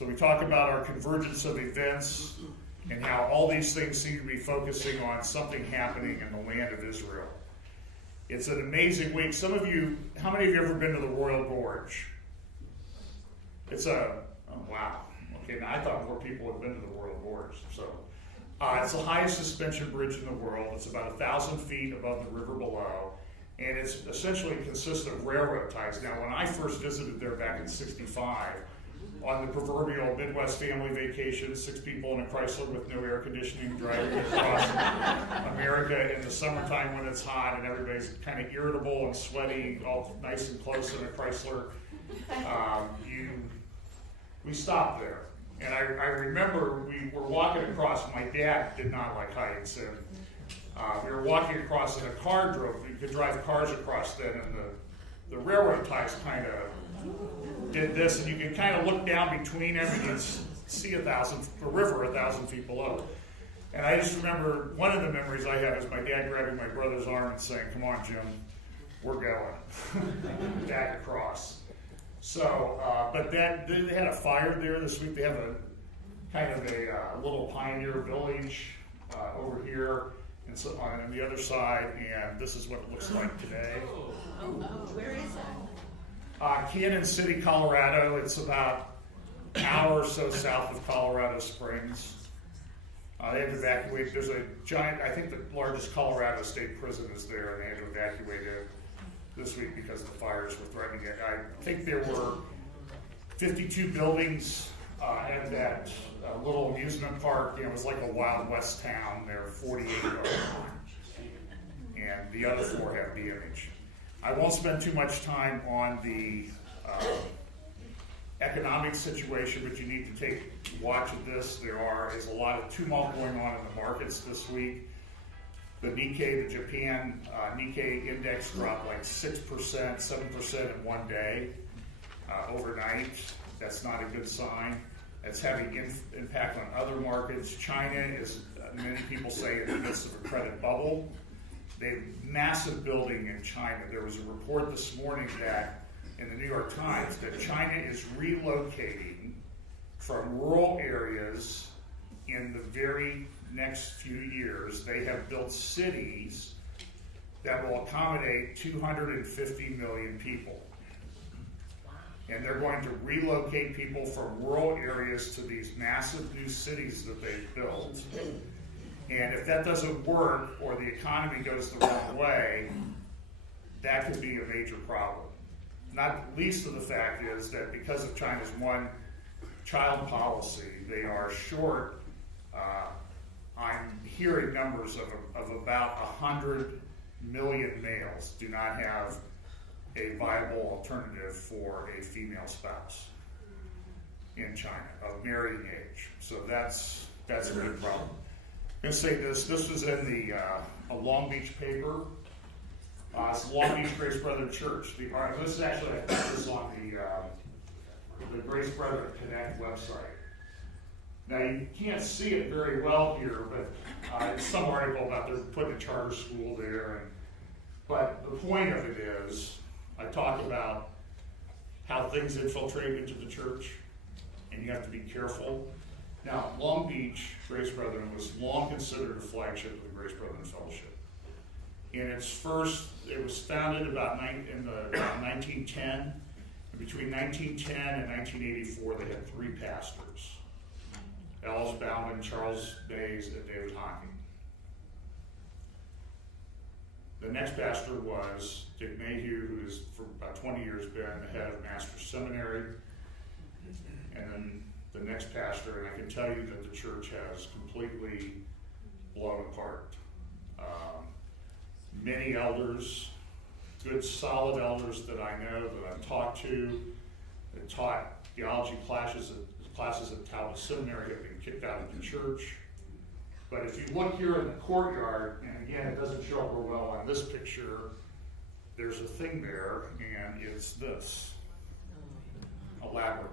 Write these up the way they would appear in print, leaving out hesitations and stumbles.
So we talk about our convergence of events and how all these things seem to be focusing on something happening in the land of Israel. It's an amazing week. Some of you, how many of you have ever been to the Royal Gorge? Wow. Okay, now I thought more people had been to the Royal Gorge. So it's the highest suspension bridge in the world. It's about 1,000 feet above the river below. And it's essentially consists of railroad ties. Now, when I first visited there back in '65, on the proverbial Midwest family vacation, 6 people in a Chrysler with no air conditioning driving across America in the summertime when it's hot and everybody's kind of irritable and sweaty, all nice and close in a Chrysler, we stopped there. And I remember we were walking across. My dad did not like heights, and we were walking across, and a car drove. You could drive cars across then, and the railroad ties kind of did this, and you can kind of look down between them, and you see the river 1,000 feet below. And I just remember one of the memories I have is my dad grabbing my brother's arm and saying, "Come on, Jim, we're going back across." So, but they had a fire there this week. They have a kind of a little pioneer village over here, and so on the other side. And this is what it looks like today. Where is that? Cannon City, Colorado. It's about an hour or so south of Colorado Springs. They had to evacuate. There's a giant. I think the largest Colorado state prison is there, and they had to evacuate it this week because the fires were threatening it. I think there were 52 buildings at that little amusement park. It was like a Wild West town. There were 48 of them, and the other 4 have the image. I won't spend too much time on the economic situation, but you need to take watch of this. There is a lot of tumult going on in the markets this week. The Nikkei, the Japan Nikkei index dropped like 6%, 7% in one day overnight. That's not a good sign. It's having impact on other markets. China is, many people say, in the midst of a credit bubble. They have massive building in China. There was a report this morning that, in the New York Times, that China is relocating from rural areas in the very next few years. They have built cities that will accommodate 250 million people. And they're going to relocate people from rural areas to these massive new cities that they've built. And if that doesn't work, or the economy goes the wrong way, that could be a major problem. Not least of the fact is that because of China's one-child policy, they are short. I'm hearing numbers of about 100 million males do not have a viable alternative for a female spouse in China of marrying age. So that's a big problem. I'm going to say this. This was in a Long Beach paper. It's Long Beach Grace Brethren Church. This is actually, I found this on the Grace Brethren Connect website. Now, you can't see it very well here, but it's some article about they're putting a charter school there. But the point of it is, I talk about how things infiltrate into the church, and you have to be careful. Now, Long Beach Grace Brethren was long considered a flagship of the Grace Brethren Fellowship. It was founded about 1910. And between 1910 and 1984, they had 3 pastors. Ellis Bauman, Charles Bays, and David Hockey. The next pastor was Dick Mayhew, who has for about 20 years been the head of Master's Seminary. And then the next pastor, and I can tell you that the church has completely blown apart. Many elders, good solid elders that I know, that I've talked to, that taught theology classes at Talbot Seminary, have been kicked out of the church. But if you look here in the courtyard, and again, it doesn't show up real well on this picture, there's a thing there, and it's this, a labyrinth.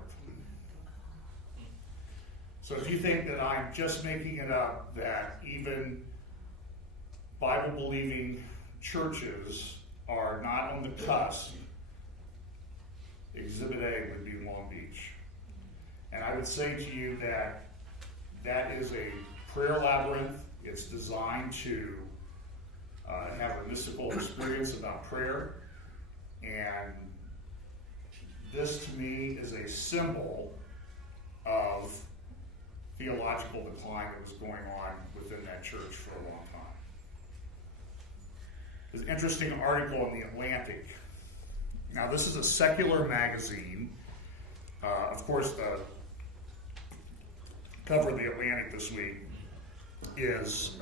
So if you think that I'm just making it up, that even Bible-believing churches are not on the cusp, Exhibit A would be Long Beach. And I would say to you that that is a prayer labyrinth. It's designed to have a mystical experience about prayer. And this to me is a symbol of theological decline that was going on within that church for a long time. There's an interesting article in The Atlantic. Now, this is a secular magazine. Of course, the cover of The Atlantic this week is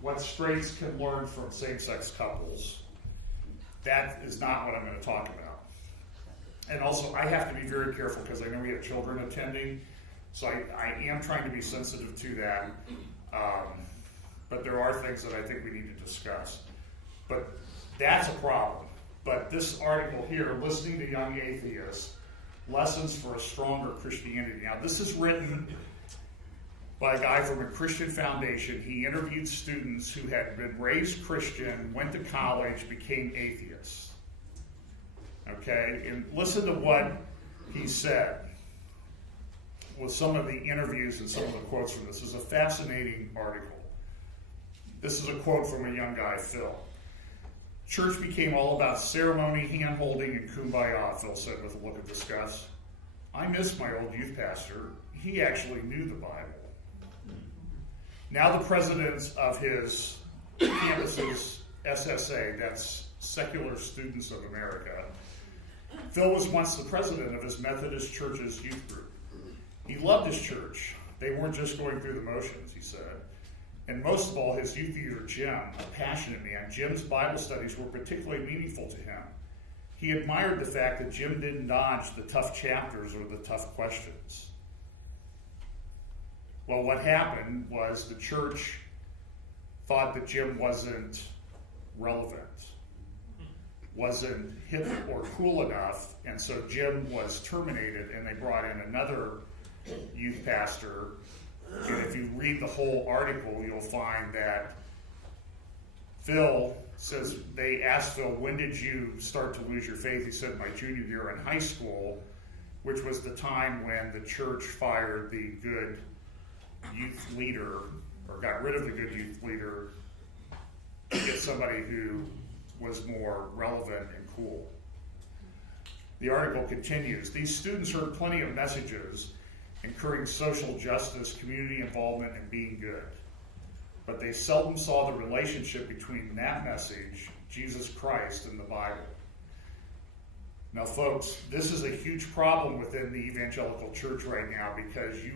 what straights can learn from same-sex couples. That is not what I'm going to talk about. And also, I have to be very careful because I know we have children attending, so I am trying to be sensitive to that. But there are things that I think we need to discuss. But that's a problem. But this article here, Listening to Young Atheists, Lessons for a Stronger Christianity. Now, this is written by a guy from a Christian foundation. He interviewed students who had been raised Christian, went to college, became atheists. Okay? And listen to what he said with some of the interviews and some of the quotes from this. This is a fascinating article. This is a quote from a young guy, Phil. Church became all about ceremony, hand-holding, and kumbaya, Phil said with a look of disgust. I miss my old youth pastor. He actually knew the Bible. Now the president of his campus's SSA, that's Secular Students of America, Phil was once the president of his Methodist Church's youth group. He loved his church. They weren't just going through the motions, he said. And most of all, his youth leader, Jim, a passionate man, Jim's Bible studies were particularly meaningful to him. He admired the fact that Jim didn't dodge the tough chapters or the tough questions. Well, what happened was the church thought that Jim wasn't relevant, wasn't hip or cool enough, and so Jim was terminated, and they brought in another youth pastor. And if you read the whole article, you'll find that Phil says, they asked Phil, when did you start to lose your faith? He said, my junior year in high school, which was the time when the church fired the good youth leader, or got rid of the good youth leader, to get somebody who was more relevant and cool. The article continues, these students heard plenty of messages encouraging social justice, community involvement, and being good. But they seldom saw the relationship between that message, Jesus Christ, and the Bible. Now, folks, this is a huge problem within the evangelical church right now because you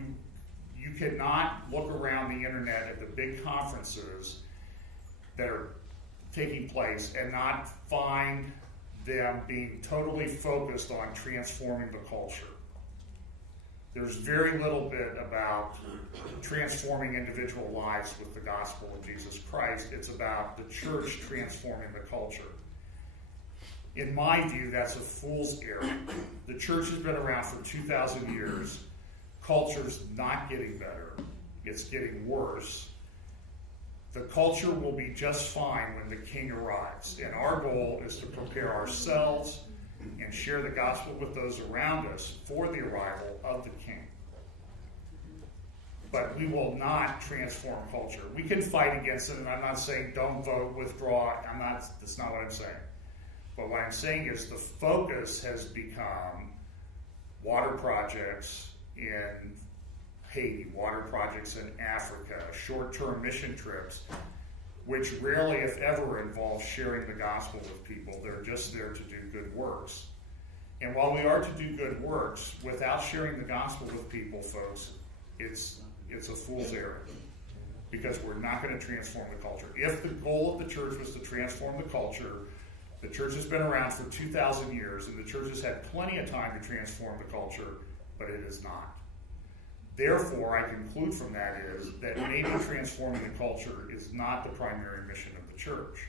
cannot look around the internet at the big conferences that are taking place and not find them being totally focused on transforming the culture. There's very little bit about transforming individual lives with the gospel of Jesus Christ. It's about the church transforming the culture. In my view, that's a fool's errand. The church has been around for 2,000 years. Culture's not getting better. It's getting worse. The culture will be just fine when the king arrives. And our goal is to prepare ourselves and share the gospel with those around us for the arrival of the king. But we will not transform culture. We can fight against it, and I'm not saying don't vote, withdraw. That's not what I'm saying. But what I'm saying is the focus has become water projects in Haiti, water projects in Africa, short-term mission trips, which rarely, if ever, involve sharing the gospel with people. They're just there to do good works. And while we are to do good works, without sharing the gospel with people, folks, it's a fool's errand. Because we're not going to transform the culture. If the goal of the church was to transform the culture, the church has been around for 2,000 years, and the church has had plenty of time to transform the culture, but it is not. Therefore, I conclude from that is that maybe transforming the culture is not the primary mission of the church.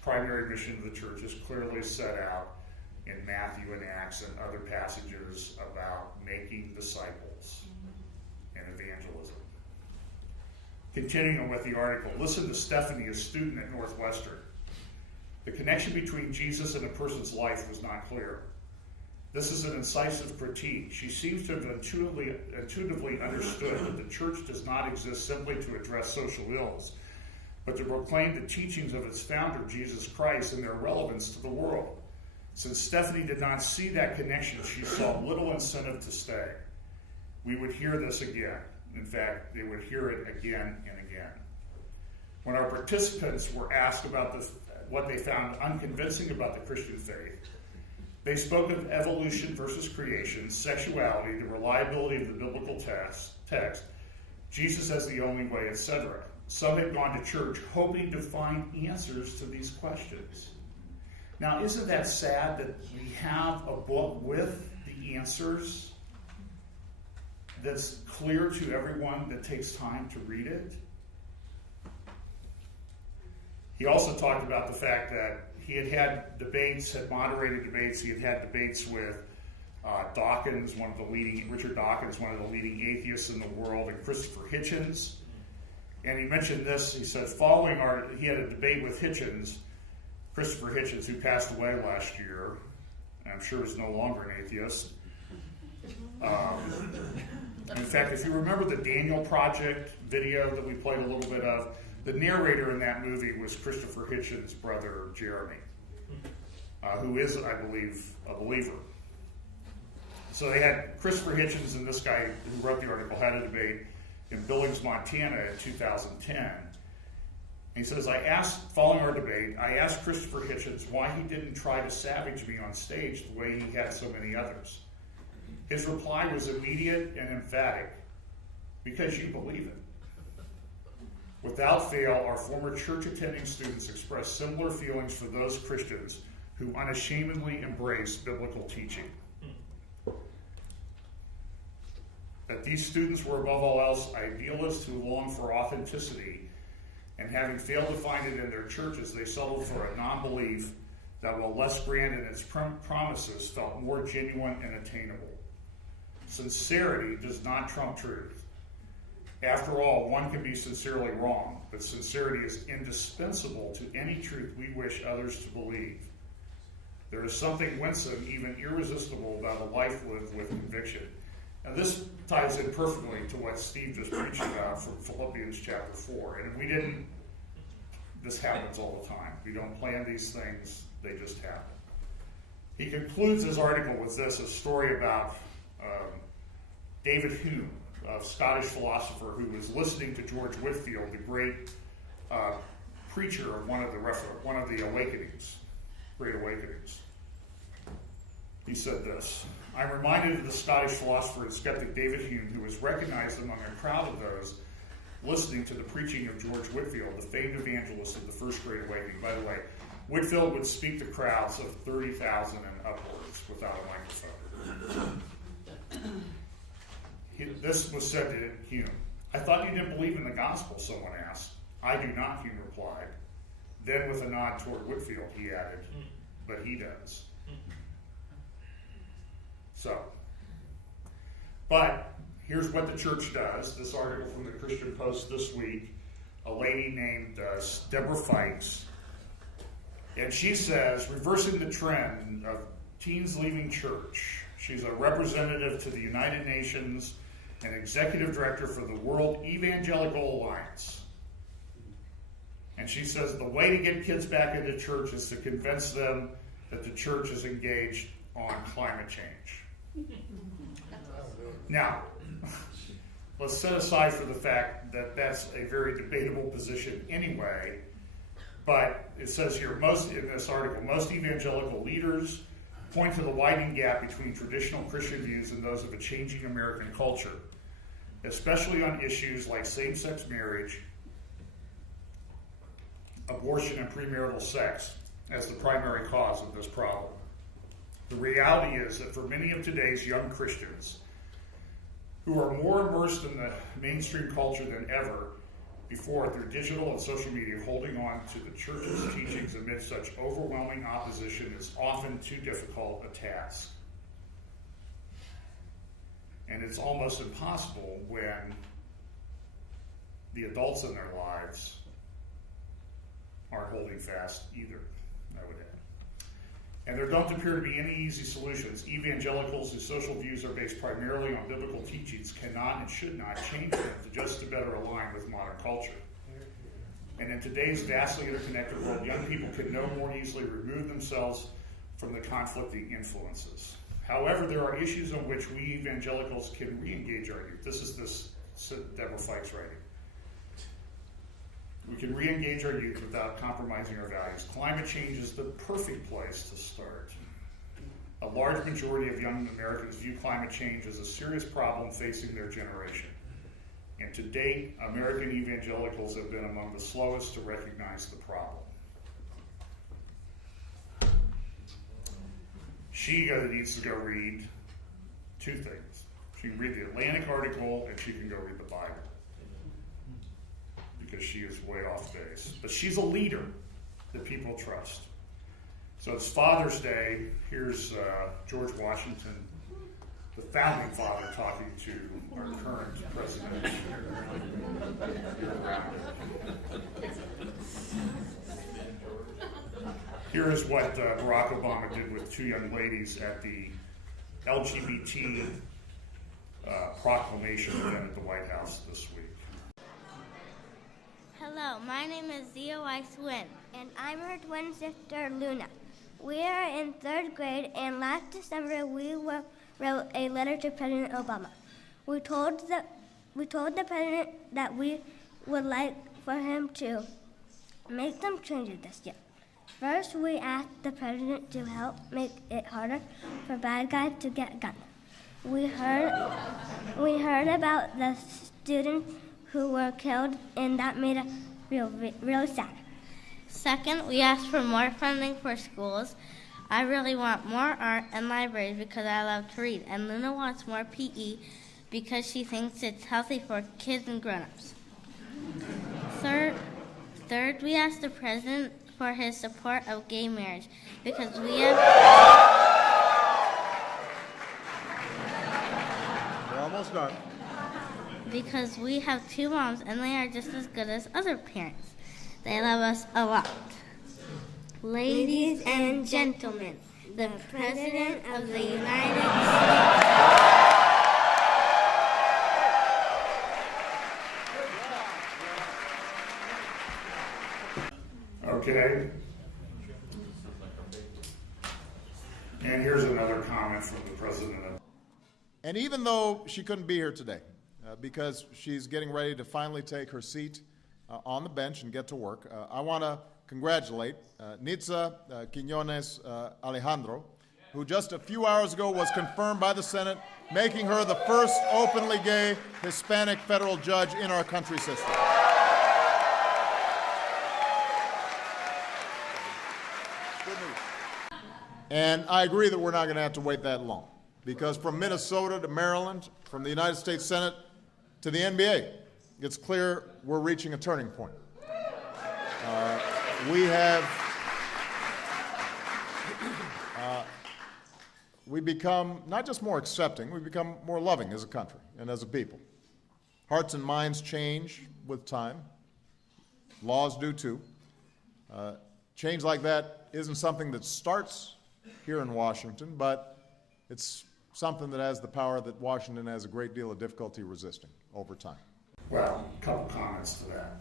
Primary mission of the church is clearly set out in Matthew and Acts and other passages about making disciples and evangelism. Continuing with the article, listen to Stephanie, a student at Northwestern. The connection between Jesus and a person's life was not clear. This is an incisive critique. She seems to have intuitively understood that the church does not exist simply to address social ills, but to proclaim the teachings of its founder, Jesus Christ, and their relevance to the world. Since Stephanie did not see that connection, she saw little incentive to stay. We would hear this again. In fact, they would hear it again and again. When our participants were asked about what they found unconvincing about the Christian faith, they spoke of evolution versus creation, sexuality, the reliability of the biblical text, Jesus as the only way, etc. Some had gone to church hoping to find answers to these questions. Now, isn't that sad that we have a book with the answers that's clear to everyone that takes time to read it? He also talked about the fact that he had debates, had moderated debates. He had debates with Dawkins, Richard Dawkins, one of the leading atheists in the world, and Christopher Hitchens. And he mentioned this. He said, he had a debate with Hitchens, Christopher Hitchens, who passed away last year. And I'm sure is no longer an atheist. In fact, if you remember the Daniel Project video that we played a little bit of, the narrator in that movie was Christopher Hitchens' brother, Jeremy, who is, I believe, a believer. So they had Christopher Hitchens and this guy who wrote the article had a debate in Billings, Montana in 2010. And he says, following our debate, I asked Christopher Hitchens why he didn't try to savage me on stage the way he had so many others. His reply was immediate and emphatic, because you believe it. Without fail, our former church-attending students express similar feelings for those Christians who unashamedly embrace biblical teaching. That these students were above all else idealists who long for authenticity, and having failed to find it in their churches, they settled for a non-belief that, while less grand in its promises, felt more genuine and attainable. Sincerity does not trump truth. After all, one can be sincerely wrong, but sincerity is indispensable to any truth we wish others to believe. There is something winsome, even irresistible, about a life lived with conviction. Now, this ties in perfectly to what Steve just preached about from Philippians chapter 4. And this happens all the time. We don't plan these things, they just happen. He concludes his article with this, a story about David Hume, a Scottish philosopher who was listening to George Whitefield, the great preacher of one of the awakenings, Great Awakenings. He said this: I'm reminded of the Scottish philosopher and skeptic David Hume, who was recognized among a crowd of those listening to the preaching of George Whitefield, the famed evangelist of the First Great Awakening. By the way, Whitefield would speak to crowds of 30,000 and upwards without a microphone. This was said to Hume. I thought you didn't believe in the gospel, someone asked. I do not, Hume replied. Then with a nod toward Whitefield, he added, but he does. But here's what the church does. This article from the Christian Post this week, a lady named Deborah Fikes, and she says, reversing the trend of teens leaving church. She's a representative to the United Nations and executive director for the World Evangelical Alliance. And she says the way to get kids back into church is to convince them that the church is engaged on climate change. Now, let's set aside for the fact that that's a very debatable position anyway, but it says here, in this article, most evangelical leaders point to the widening gap between traditional Christian views and those of a changing American culture, especially on issues like same-sex marriage, abortion, and premarital sex as the primary cause of this problem. The reality is that for many of today's young Christians, who are more immersed in the mainstream culture than ever before through digital and social media, holding on to the church's teachings amid such overwhelming opposition is often too difficult a task. And it's almost impossible when the adults in their lives aren't holding fast either, I would add. And there don't appear to be any easy solutions. Evangelicals whose social views are based primarily on biblical teachings cannot and should not change them to better align with modern culture. And in today's vastly interconnected world, young people can no more easily remove themselves from the conflicting influences. However, there are issues on which we evangelicals can re-engage our youth. This is Deborah Fike's writing. We can re-engage our youth without compromising our values. Climate change is the perfect place to start. A large majority of young Americans view climate change as a serious problem facing their generation. And to date, American evangelicals have been among the slowest to recognize the problem. She needs to go read two things. She can read the Atlantic article and she can go read the Bible, because she is way off base. But she's a leader that people trust. So it's Father's Day. Here's George Washington, the founding father, talking to our current president. Here is what Barack Obama did with two young ladies at the LGBT proclamation event at the White House this week. Hello, my name is Zia Weiss-Wynn, and I'm her twin sister, Luna. We are in 3rd grade, and last December we wrote a letter to President Obama. We told the president that we would like for him to make some changes this year. First, we asked the president to help make it harder for bad guys to get guns. We heard about the students who were killed, and that made us real sad. Second, we asked for more funding for schools. I really want more art and libraries because I love to read, and Luna wants more PE because she thinks it's healthy for kids and grown-ups. Third, we asked the president for his support of gay marriage because We're almost done. Because we have 2 moms and they are just as good as other parents. They love us a lot. Ladies and gentlemen, the President of the United States. Okay. And here's another comment from the president. And even though she couldn't be here today, because she's getting ready to finally take her seat on the bench and get to work, I want to congratulate Nitza Quiñones Alejandro, who just a few hours ago was confirmed by the Senate, making her the first openly gay Hispanic federal judge in our country system. And I agree that we're not going to have to wait that long, because from Minnesota to Maryland, from the United States Senate to the NBA, it's clear we're reaching a turning point. We become not just more accepting, we become more loving as a country and as a people. Hearts and minds change with time. Laws do too. Change like that isn't something that starts here in Washington, but it's something that has the power that Washington has a great deal of difficulty resisting over time. Well, a couple comments to that.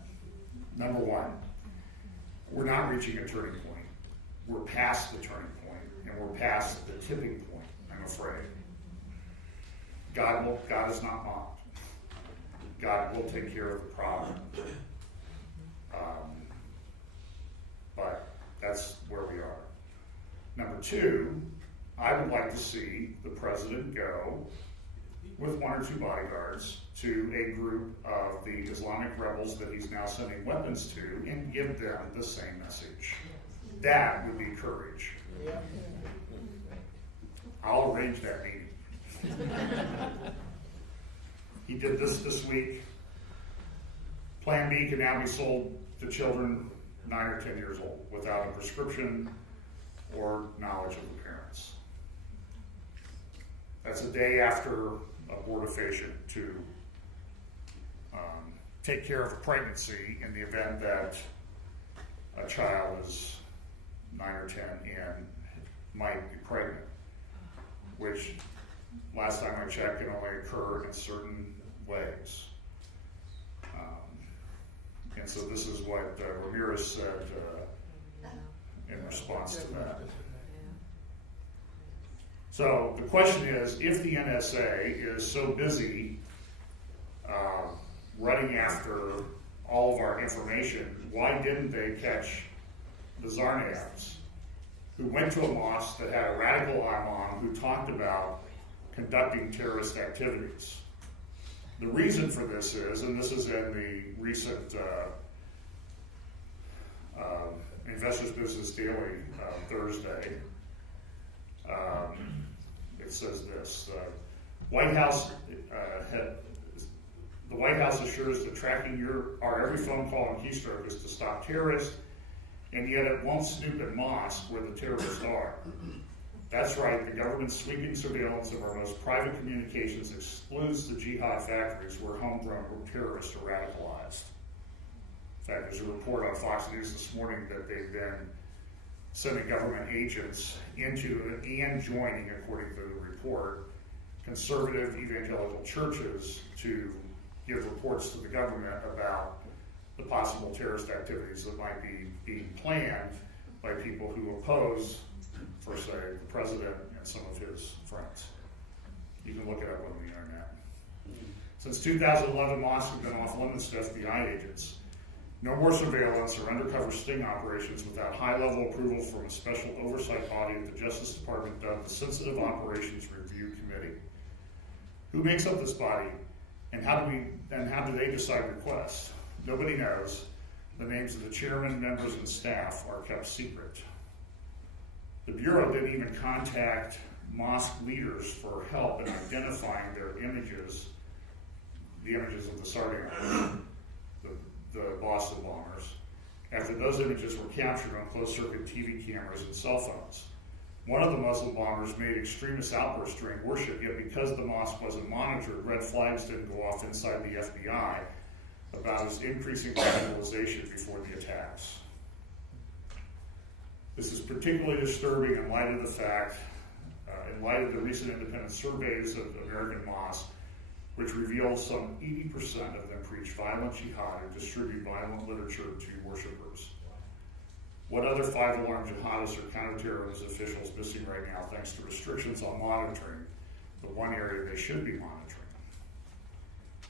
Number one, we're not reaching a turning point. We're past the turning point, and we're past the tipping point, I'm afraid. God is not mocked. God will take care of the problem. But that's where we are. Number two, I would like to see the president go with 1 or 2 bodyguards to a group of the Islamic rebels that he's now sending weapons to and give them the same message. That would be courage. I'll arrange that meeting. He did this week. Plan B can now be sold to children 9 or 10 years old without a prescription or knowledge of the parents. That's a day after abortifacient to take care of a pregnancy in the event that a child is 9 or 10 and might be pregnant, which last time I checked can only occur in certain ways. And so this is what Ramirez said in response to that. So the question is, if the NSA is so busy running after all of our information, why didn't they catch the Tsarnaevs, who went to a mosque that had a radical imam who talked about conducting terrorist activities? The reason for this is, and this is in the recent Investors Business Daily Thursday, it says this: the White House assures that tracking our every phone call and keystroke is to stop terrorists, and yet it won't snoop at mosques where the terrorists are. That's right, the government's sweeping surveillance of our most private communications excludes the jihad factories where homegrown terrorists are radicalized. In fact, there's a report on Fox News this morning that they've been sending government agents into and joining, according to the report, conservative evangelical churches to give reports to the government about the possible terrorist activities that might be being planned by people who oppose, for say, the president and some of his friends. You can look it up on the internet. Since 2011, mosques have been off limits to FBI agents. No more surveillance or undercover sting operations without high-level approval from a special oversight body at the Justice Department dubbed the Sensitive Operations Review Committee. Who makes up this body, and how do they decide requests? Nobody knows. The names of the chairman, members, and staff are kept secret. The Bureau didn't even contact mosque leaders for help in identifying their images, the images of the Sardians, the Boston bombers, after those images were captured on closed-circuit TV cameras and cell phones. One of the Muslim bombers made extremist outbursts during worship, yet because the mosque wasn't monitored, red flags didn't go off inside the FBI about his increasing radicalization before the attacks. This is particularly disturbing in light of the fact, in light of the recent independent surveys of American mosques, which reveal some 80% of them preach violent jihad and distribute violent literature to worshipers. What other five-alarm jihadists or counterterrorism officials missing right now thanks to restrictions on monitoring the one area they should be monitoring?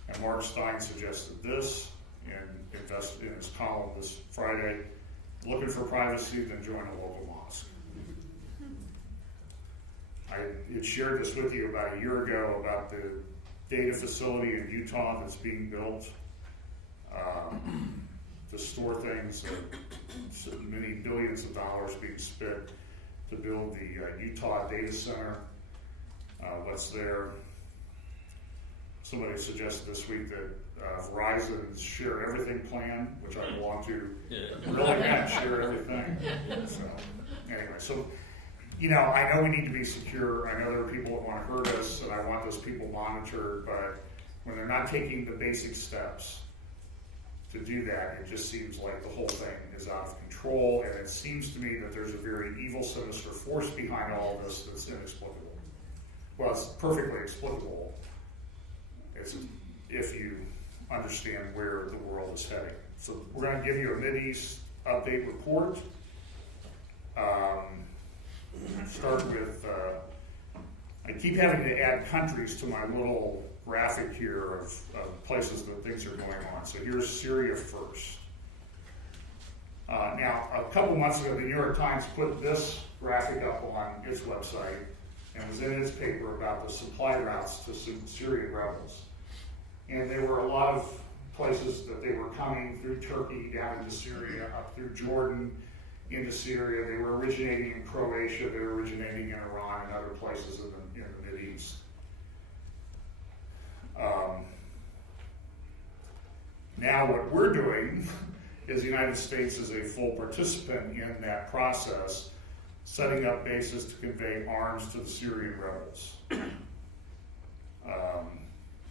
And Mark Stein suggested this in his column this Friday: looking for privacy, then join a local mosque. I had shared this with you about a year ago about the data facility in Utah that's being built to store things, so many billions of dollars being spent to build the Utah data center. What's there? Somebody suggested this week that Verizon's Share Everything plan, which I belong to, really can't share everything. So, anyway, so, I know we need to be secure. I know there are people that want to hurt us, and I want those people monitored, but when they're not taking the basic steps to do that, it just seems like the whole thing is out of control, and it seems to me that there's a very evil, sinister force behind all of this that's inexplicable. Well, it's perfectly explicable if you understand where the world is heading. So we're going to give you a Mideast update report. Start with, I keep having to add countries to my little graphic here of places that things are going on. So here's Syria first. Now, a couple months ago, the New York Times put this graphic up on its website and was in its paper about the supply routes to Syrian rebels. And there were a lot of places that they were coming through Turkey, down into Syria, up through Jordan, into Syria. They were originating in Croatia, they were originating in Iran and other places in the Mideast. Now what we're doing is the United States is a full participant in that process, setting up bases to convey arms to the Syrian rebels.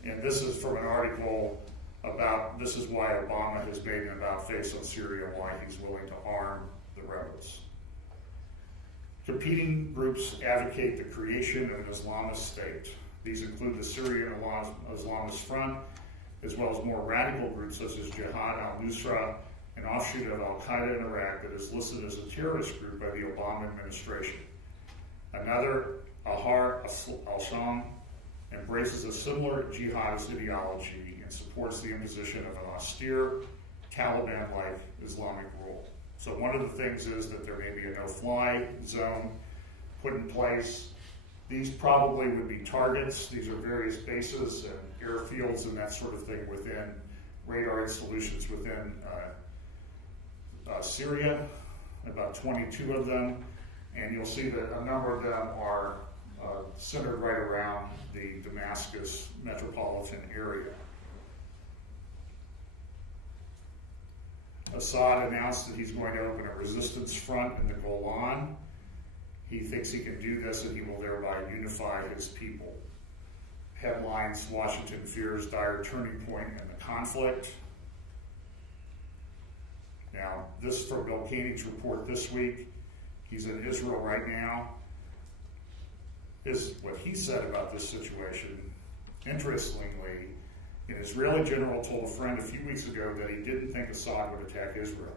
And this is from an article about, this is why Obama has made an about face on Syria, why he's willing to arm the rebels. Competing groups advocate the creation of an Islamist state. These include the Syrian Islamist Front, as well as more radical groups such as Jihad al-Nusra, an offshoot of al-Qaeda in Iraq that is listed as a terrorist group by the Obama administration. Another, Ahrar al-Sham, embraces a similar jihadist ideology and supports the imposition of an austere, Taliban-like Islamic rule. So one of the things is that there may be a no-fly zone put in place. These probably would be targets. These are various bases and airfields and that sort of thing within radar installations within Syria, about 22 of them. And you'll see that a number of them are centered right around the Damascus metropolitan area. Assad announced that he's going to open a resistance front in the Golan. He thinks he can do this and he will thereby unify his people. Headlines, Washington fears dire turning point in the conflict. Now, this from Bill Koenig's report this week. He's in Israel right now. What he said about this situation, interestingly, an Israeli general told a friend a few weeks ago that he didn't think Assad would attack Israel.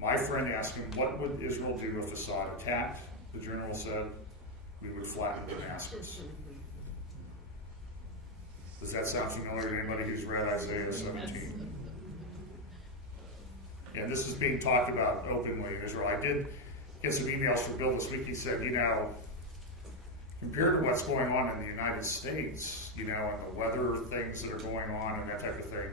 My friend asked him, what would Israel do if Assad attacked? The general said, we would flatten Damascus. Does that sound familiar to anybody who's read Isaiah 17? And this is being talked about openly in Israel. I did get some emails from Bill this week. He said, compared to what's going on in the United States, and the weather things that are going on and that type of thing,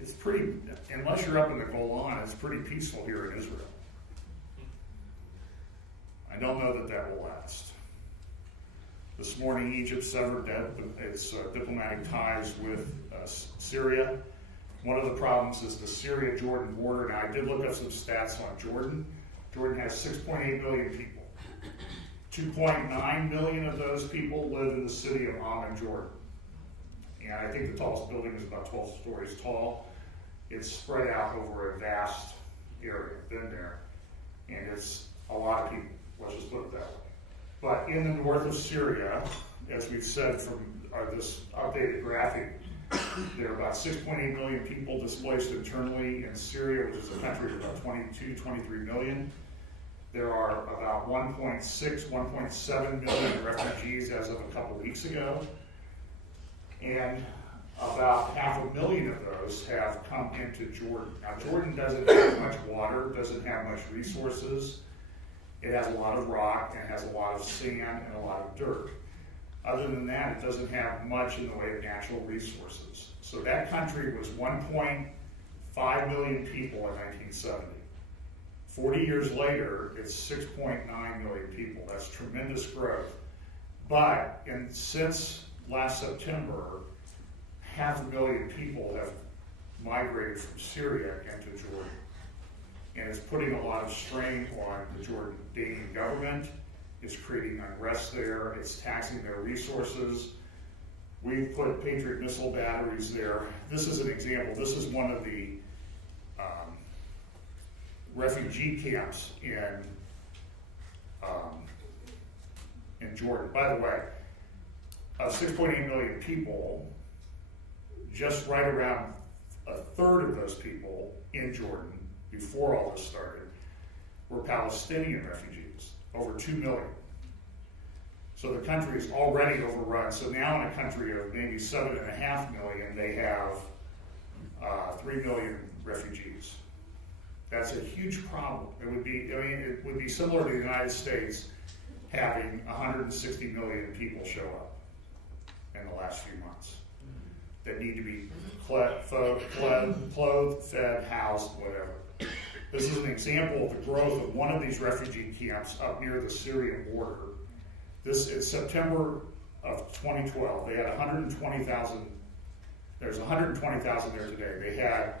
it's pretty, unless you're up in the Golan, it's pretty peaceful here in Israel. I don't know that will last. This morning, Egypt severed its diplomatic ties with Syria. One of the problems is the Syria-Jordan border. Now, I did look up some stats on Jordan. Jordan has 6.8 million people. 2.9 million of those people live in the city of Amman, Jordan. And I think the tallest building is about 12 stories tall. It's spread out over a vast area. Been there. And it's a lot of people. Let's just put it that way. But in the north of Syria, as we've said from this updated graphic, there are about 6.8 million people displaced internally in Syria, which is a country of about 23 million. There are about 1.7 million refugees as of a couple weeks ago. And about 500,000 of those have come into Jordan. Now, Jordan doesn't have much water, doesn't have much resources. It has a lot of rock, and it has a lot of sand and a lot of dirt. Other than that, it doesn't have much in the way of natural resources. So that country was 1.5 million people in 1970. 40 years later, it's 6.9 million people. That's tremendous growth. But since last September, 500,000 people have migrated from Syria into Jordan. And it's putting a lot of strain on the Jordanian government. It's creating unrest there. It's taxing their resources. We've put Patriot missile batteries there. This is an example. This is one of the refugee camps in Jordan. By the way, of 6.8 million people, just right around a third of those people in Jordan, before all this started, were Palestinian refugees, over 2 million. So the country is already overrun. So now in a country of maybe 7.5 million, they have 3 million refugees. That's a huge problem. It would be similar to the United States having 160 million people show up in the last few months that need to be clothed, fed, housed, whatever. This is an example of the growth of one of these refugee camps up near the Syrian border. This is September of 2012. They had 120,000. There's 120,000 there today. They had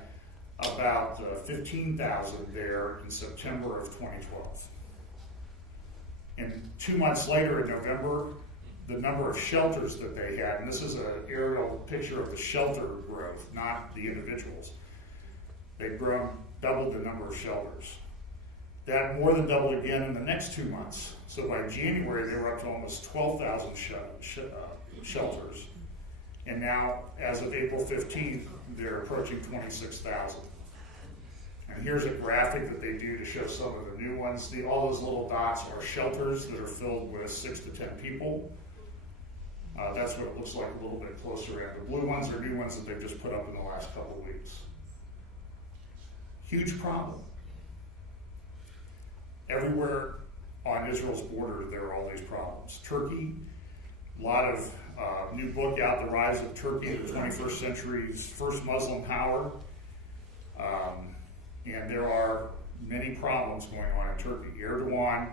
about 15,000 there in September of 2012. And 2 months later in November, the number of shelters that they had, and this is an aerial picture of the shelter growth, not the individuals. They've grown, doubled the number of shelters. That more than doubled again in the next 2 months. So by January, they were up to almost 12,000 shelters. And now, as of April 15th, they're approaching 26,000. And here's a graphic that they do to show some of the new ones. All those little dots are shelters that are filled with 6 to 10 people. That's what it looks like a little bit closer in. The blue ones are new ones that they've just put up in the last couple of weeks. Huge problem. Everywhere on Israel's border, there are all these problems. Turkey, a lot of new book out, The Rise of Turkey, the 21st century's first Muslim power. And there are many problems going on in Turkey. Erdogan,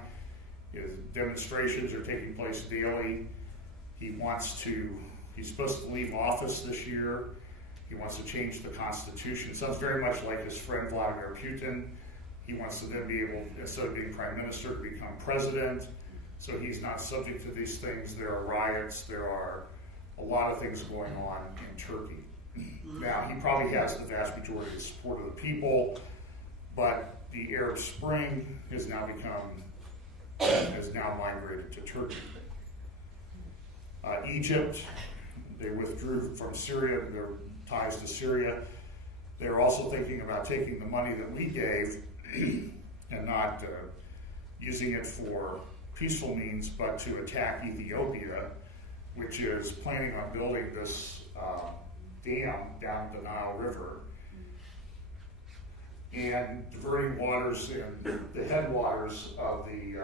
his demonstrations are taking place daily. He's supposed to leave office this year. He wants to change the constitution. Sounds very much like his friend Vladimir Putin. He wants to then be able, instead of being prime minister, to become president. So he's not subject to these things. There are riots. There are a lot of things going on in Turkey. Now, he probably has the vast majority of the support of the people, but the Arab Spring has now migrated to Turkey. Egypt, they withdrew from Syria, their ties to Syria. They're also thinking about taking the money that we gave and not using it for peaceful means, but to attack Ethiopia, which is planning on building this dam down the Nile River and diverting waters in the headwaters of the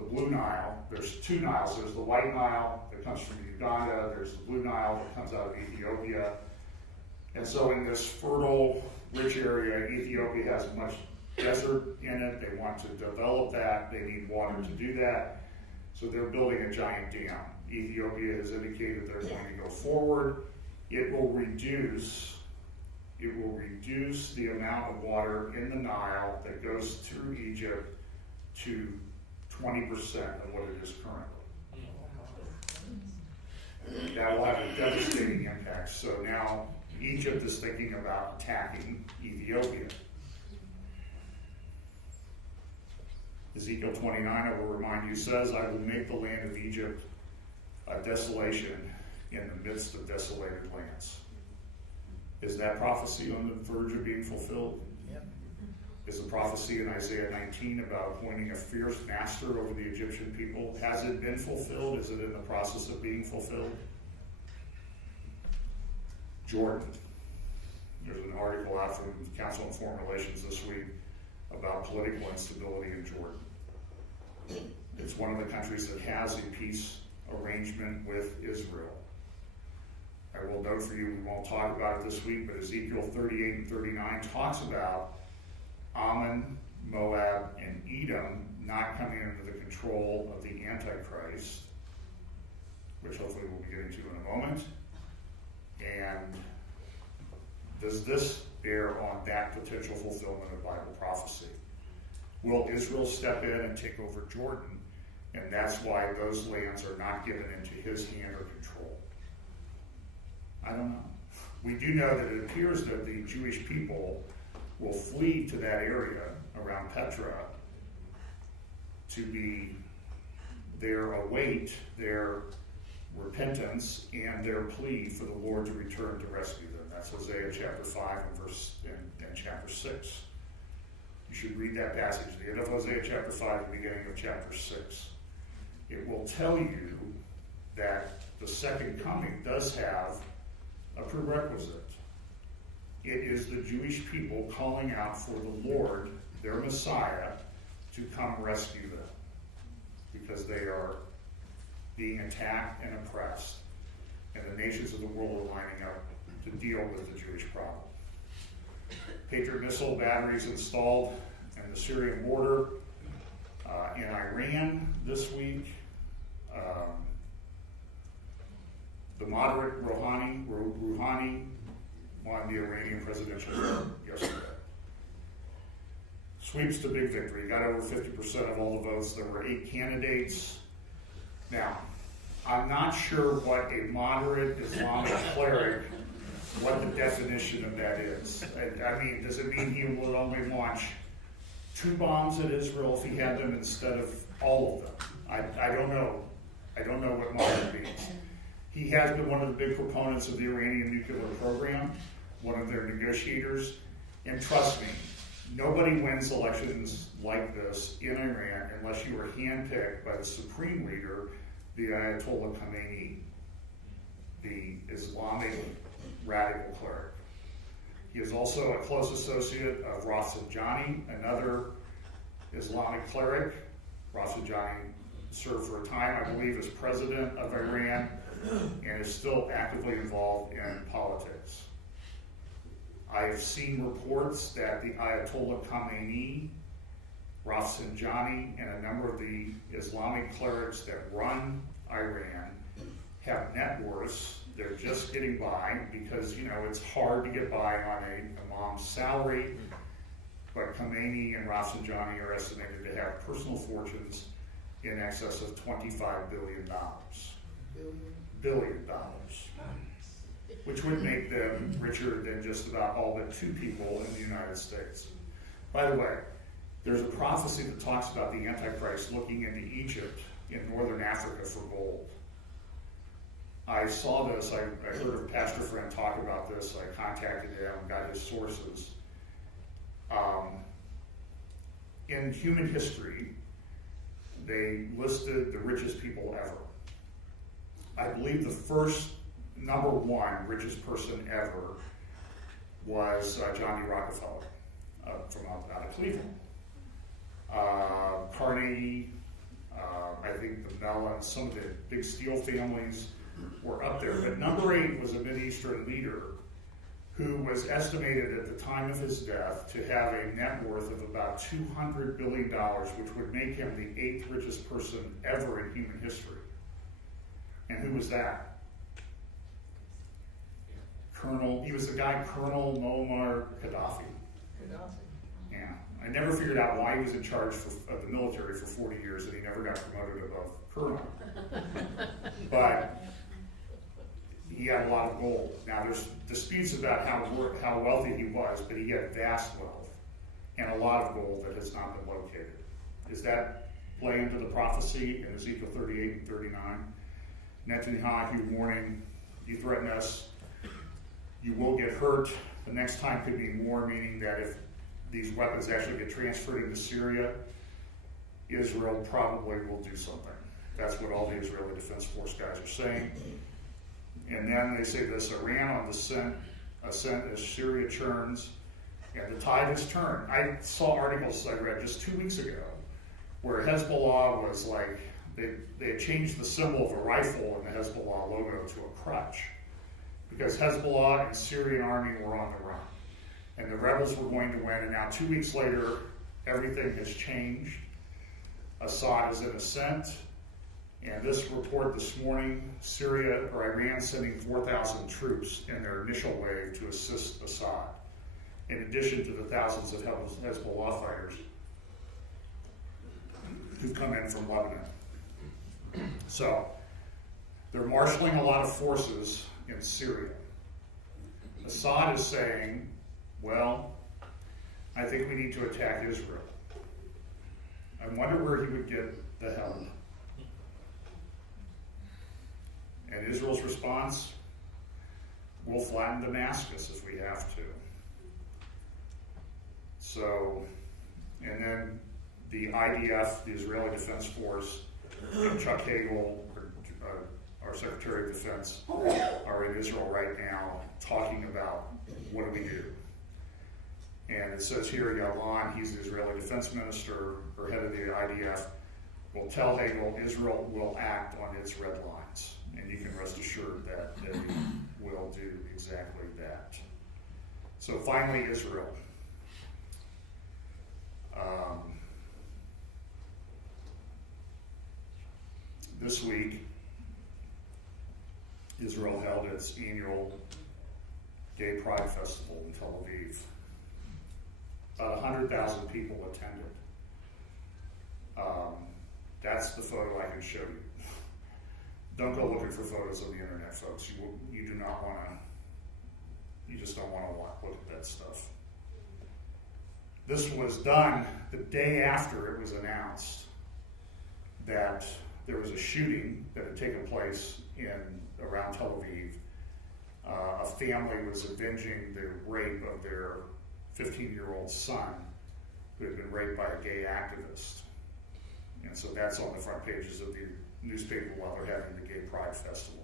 Blue Nile. There's 2 Niles. There's the White Nile that comes from Uganda. There's the Blue Nile that comes out of Ethiopia. And so in this fertile, rich area, Ethiopia has much desert in it. They want to develop that. They need water to do that. So they're building a giant dam. Ethiopia has indicated they're going to go forward. It will reduce the amount of water in the Nile that goes through Egypt to 20% of what it is currently. That will have a devastating impact. So now Egypt is thinking about attacking Ethiopia. Ezekiel 29, I will remind you, says, I will make the land of Egypt a desolation in the midst of desolated lands. Is that prophecy on the verge of being fulfilled? Yep. Is the prophecy in Isaiah 19 about appointing a fierce master over the Egyptian people? Has it been fulfilled? Is it in the process of being fulfilled? Jordan. There's an article out from the Council on Foreign Relations this week about political instability in Jordan. It's one of the countries that has a peace arrangement with Israel. I will note for you, we won't talk about it this week, but Ezekiel 38 and 39 talks about Ammon, Moab, and Edom not coming under the control of the Antichrist, which hopefully we'll be getting to in a moment. And does this bear on that potential fulfillment of Bible prophecy? Will Israel step in and take over Jordan? And that's why those lands are not given into his hand or control. I don't know. We do know that it appears that the Jewish people will flee to that area around Petra to be there, await their repentance and their plea for the Lord to return to rescue them. That's Hosea chapter 5 and chapter 6. You should read that passage, the end of Hosea chapter 5, the beginning of chapter 6. It will tell you that the second coming does have a prerequisite. It is the Jewish people calling out for the Lord, their Messiah, to come rescue them because they are being attacked and oppressed, and the nations of the world are lining up to deal with the Jewish problem. Patriot missile batteries installed in the Syrian border. In Iran this week, the moderate Rowhani won the Iranian presidential vote yesterday. Sweeps to big victory. Got over 50% of all the votes. There were 8 candidates. Now, I'm not sure what a moderate Islamic cleric, what the definition of that is. I mean, does it mean he will only launch 2 bombs at Israel if he had them instead of all of them. I don't know. I don't know what moderate means. He has been one of the big proponents of the Iranian nuclear program, one of their negotiators, and trust me, nobody wins elections like this in Iran unless you are handpicked by the supreme leader, the Ayatollah Khamenei, the Islamic radical cleric. He is also a close associate of Rafsanjani, another Islamic cleric. Rafsanjani served for a time, I believe, as president of Iran and is still actively involved in politics. I have seen reports that the Ayatollah Khamenei, Rafsanjani, and a number of the Islamic clerics that run Iran have net worths. They're just getting by because, you know, it's hard to get by on a imam's salary. But Khamenei and Rafsanjani are estimated to have personal fortunes in excess of $25 billion. Billion dollars. Which would make them richer than just about all but 2 people in the United States. By the way, there's a prophecy that talks about the Antichrist looking into Egypt in northern Africa for gold. I saw this, I heard a pastor friend talk about this, I contacted him and got his sources. In human history, they listed the richest people ever. I believe the first number 1 richest person ever was John D. Rockefeller from out of Cleveland. Carnegie, I think the Mellon, some of the big steel families were up there. But number 8 was a Mideastern leader who was estimated at the time of his death to have a net worth of about $200 billion, which would make him the 8th richest person ever in human history. And who was that? He was the guy, Colonel Muammar Gaddafi. Yeah. I never figured out why he was in charge of the military for 40 years and he never got promoted above colonel. But he had a lot of gold. Now there's disputes about how wealthy he was, but he had vast wealth and a lot of gold that has not been located. Does that play into the prophecy in Ezekiel 38 and 39? Netanyahu warning, you threaten us, you will get hurt. The next time could be more, meaning that if these weapons actually get transferred into Syria, Israel probably will do something. That's what all the Israeli Defense Force guys are saying. And then they say this, Iran on the ascent as Syria churns, and the tide has turned. I saw articles I read just 2 weeks ago where Hezbollah was like, they had changed the symbol of a rifle in the Hezbollah logo to a crutch because Hezbollah and Syrian army were on the run. And the rebels were going to win, and now 2 weeks later, everything has changed. Assad is in ascent, and this report this morning, Iran sending 4,000 troops in their initial wave to assist Assad, in addition to the thousands of Hezbollah fighters who've come in from Lebanon. So, they're marshaling a lot of forces in Syria. Assad is saying, well, I think we need to attack Israel. I wonder where he would get the help. And Israel's response, we'll flatten Damascus if we have to. So, and then the IDF, the Israeli Defense Force, and Chuck Hagel, our Secretary of Defense, are in Israel right now talking about what do we do. And it says here, Yalan, he's the Israeli Defense Minister, or head of the IDF, will tell Hagel Israel will act on its red lines. And you can rest assured that they will do exactly that. So finally, Israel. This week, Israel held its annual Gay Pride Festival in Tel Aviv. About 100,000 people attended. That's the photo I can show you. Don't go looking for photos on the internet, folks. You do not want to, you just don't want to look at that stuff. This was done the day after it was announced that there was a shooting that had taken place around Tel Aviv. A family was avenging the rape of their 15-year-old son who had been raped by a gay activist. And so that's on the front pages of the newspaper while they're having the Gay Pride Festival.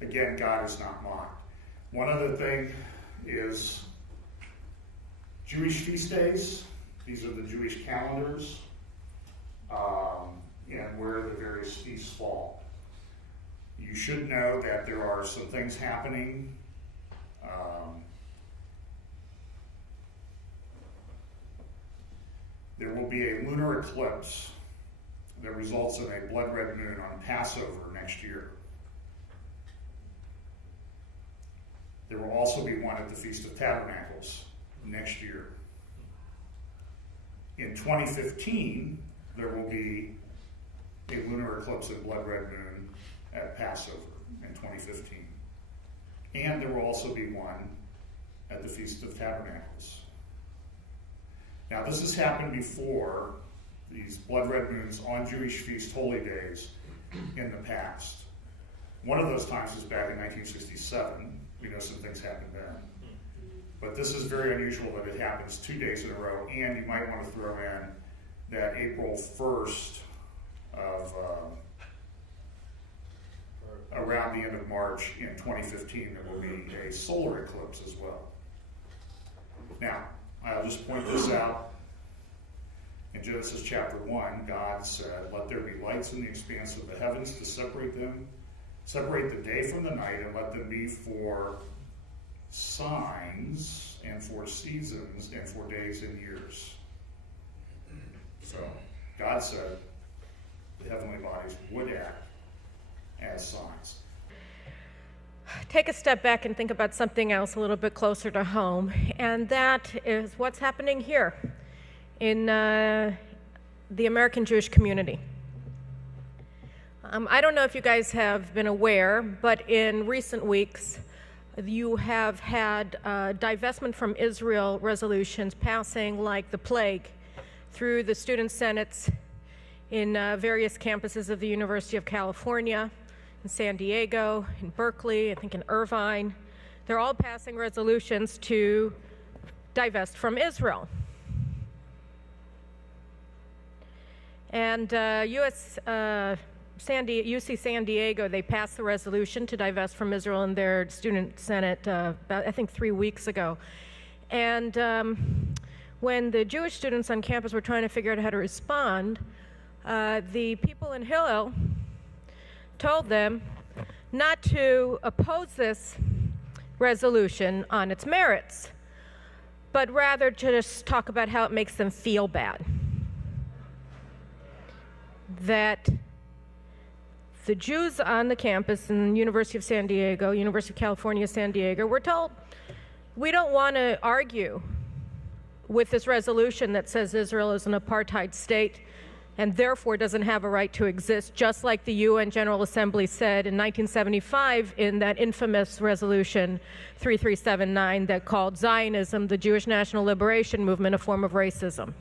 Again, God is not mocked. One other thing is Jewish feast days. These are the Jewish calendars and where the various feasts fall. You should know that there are some things happening. There will be a lunar eclipse that results in a blood red moon on Passover next year. There will also be one at the Feast of Tabernacles next year. In 2015, there will be a lunar eclipse and blood red moon at Passover in 2015. And there will also be one at the Feast of Tabernacles. Now, this has happened before, these blood red moons on Jewish feast holy days in the past. One of those times was back in 1967. We know some things happened then. But this is very unusual that it happens 2 days in a row, and you might want to throw in that April 1st of around the end of March in 2015, there will be a solar eclipse as well. Now, I'll just point this out. In Genesis chapter 1, God said, "Let there be lights in the expanse of the heavens to separate the day from the night, and let them be for signs and for seasons and for days and years." So, God said the heavenly bodies would act as signs. Take a step back and think about something else a little bit closer to home, and that is what's happening here in the American Jewish community. I don't know if you guys have been aware, but in recent weeks, you have had divestment from Israel resolutions passing like the plague through the student senates in various campuses of the University of California, in San Diego, in Berkeley, I think in Irvine. They're all passing resolutions to divest from Israel. And UC San Diego, they passed the resolution to divest from Israel in their student senate about, I think, 3 weeks ago. And when the Jewish students on campus were trying to figure out how to respond, the people in Hillel told them not to oppose this resolution on its merits, but rather to just talk about how it makes them feel bad. That the Jews on the campus in the University of San Diego, University of California, San Diego, were told, we don't want to argue with this resolution that says Israel is an apartheid state and therefore doesn't have a right to exist, just like the UN General Assembly said in 1975 in that infamous resolution 3379 that called Zionism, the Jewish National Liberation Movement, a form of racism.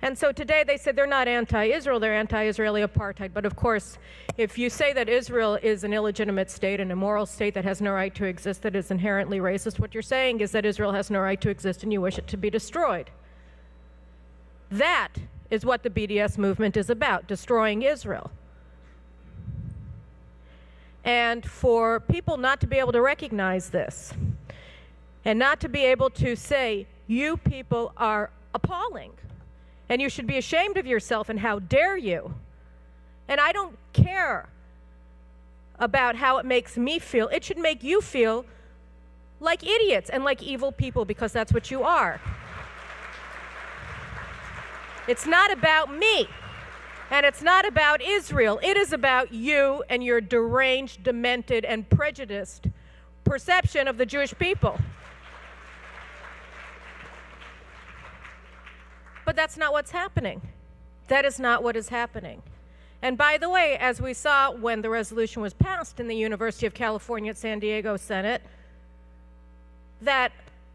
And so today they said they're not anti-Israel, they're anti-Israeli apartheid. But of course, if you say that Israel is an illegitimate state, an immoral state that has no right to exist, that is inherently racist, what you're saying is that Israel has no right to exist and you wish it to be destroyed. That is what the BDS movement is about, destroying Israel. And for people not to be able to recognize this, and not to be able to say, you people are appalling, and you should be ashamed of yourself, and how dare you? And I don't care about how it makes me feel. It should make you feel like idiots and like evil people, because that's what you are. It's not about me, and it's not about Israel. It is about you and your deranged, demented, and prejudiced perception of the Jewish people. But that's not what's happening. That is not what is happening. And by the way, as we saw when the resolution was passed in the University of California at San Diego Senate, that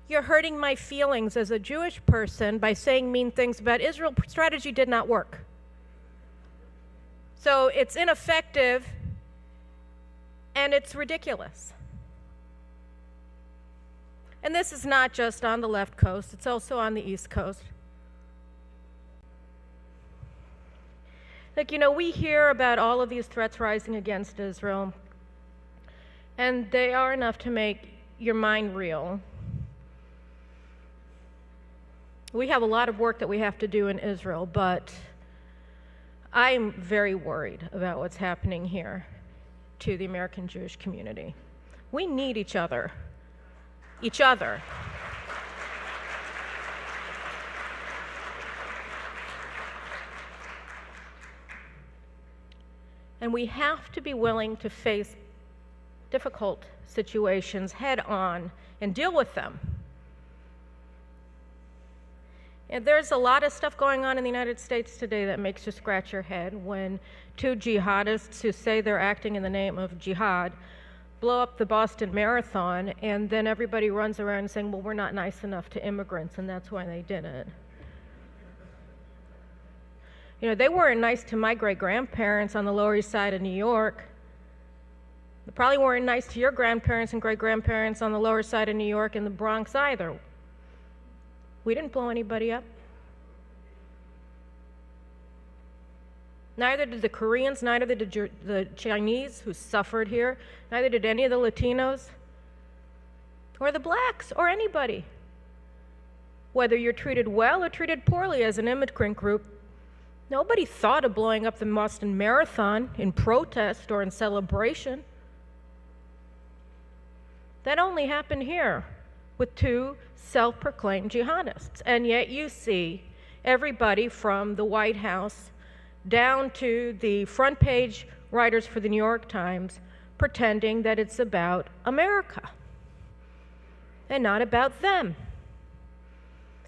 you're hurting my feelings as a Jewish person by saying mean things about Israel. Strategy did not work. So it's ineffective and it's ridiculous. And this is not just on the left coast, it's also on the East Coast. Like, you know, we hear about all of these threats rising against Israel, and they are enough to make your mind reel. We have a lot of work that we have to do in Israel, but I'm very worried about what's happening here to the American Jewish community. We need each other. Each other. And we have to be willing to face difficult situations head on and deal with them. And there's a lot of stuff going on in the United States today that makes you scratch your head when two jihadists who say they're acting in the name of jihad blow up the Boston Marathon, and then everybody runs around saying, well, we're not nice enough to immigrants, and that's why they did it. You know, they weren't nice to my great-grandparents on the Lower East Side of New York. They probably weren't nice to your grandparents and great-grandparents on the Lower Side of New York and the Bronx either. We didn't blow anybody up. Neither did the Koreans, neither did the Chinese who suffered here, neither did any of the Latinos, or the blacks, or anybody. Whether you're treated well or treated poorly as an immigrant group, nobody thought of blowing up the Boston Marathon in protest or in celebration. That only happened here with two self-proclaimed jihadists. And yet you see everybody from the White House down to the front page writers for the New York Times pretending that it's about America and not about them.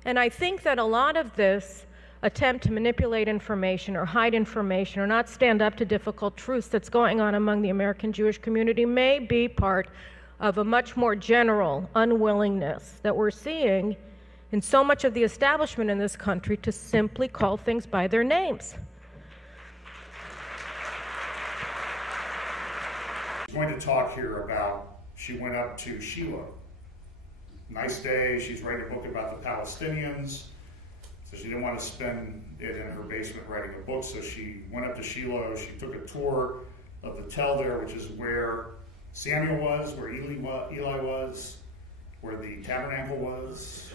And I think that a lot of this attempt to manipulate information or hide information or not stand up to difficult truths that's going on among the American Jewish community may be part of a much more general unwillingness that we're seeing in so much of the establishment in this country to simply call things by their names. Going to talk here about, she went up to Shiloh. Nice day, she's writing a book about the Palestinians, so she didn't want to spend it in her basement writing a book, so she went up to Shiloh, she took a tour of the Tel there, which is where Samuel was, where Eli was, where the tabernacle was,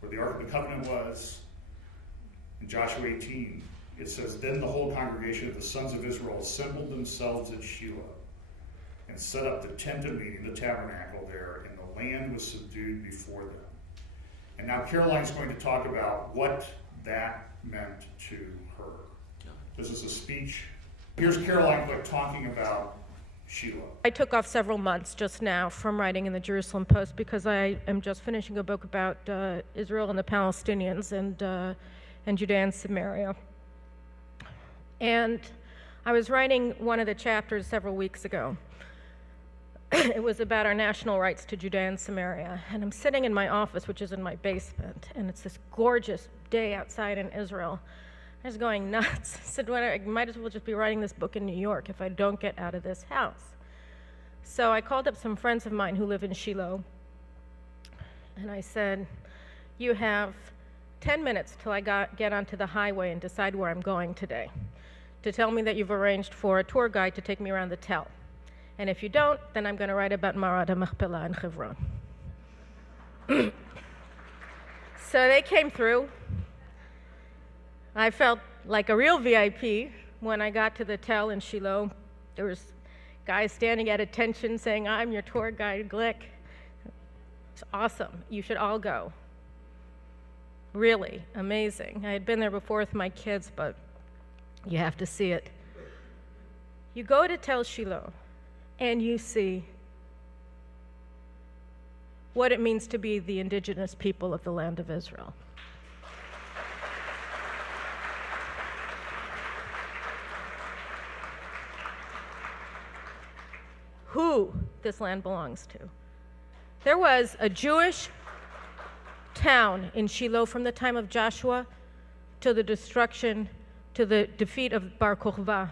where the Ark of the Covenant was. In Joshua 18, it says, "Then the whole congregation of the sons of Israel assembled themselves at Shiloh and set up the tent of meeting, the tabernacle there, and the land was subdued before them." And now Caroline's going to talk about what that meant to her. This is a speech. Here's Caroline Glick talking about Shiloh. I took off several months just now from writing in the Jerusalem Post because I am just finishing a book about Israel and the Palestinians and Judea and Samaria. And I was writing one of the chapters several weeks ago. It was about our national rights to Judea and Samaria. And I'm sitting in my office, which is in my basement, and it's this gorgeous day outside in Israel. I was going nuts. I said, well, I might as well just be writing this book in New York if I don't get out of this house. So I called up some friends of mine who live in Shiloh, and I said, you have 10 minutes till I get onto the highway and decide where I'm going today, to tell me that you've arranged for a tour guide to take me around the Tel. And if you don't, then I'm going to write about Marad HaMachpelah and Hebron. So they came through. I felt like a real VIP when I got to the Tel in Shiloh. There was guys standing at attention saying, I'm your tour guide, Glick. It's awesome. You should all go. Really amazing. I had been there before with my kids, but you have to see it. You go to Tel Shiloh, and you see what it means to be the indigenous people of the land of Israel. Who this land belongs to. There was a Jewish town in Shiloh from the time of Joshua to the destruction, to the defeat of Bar Kokhba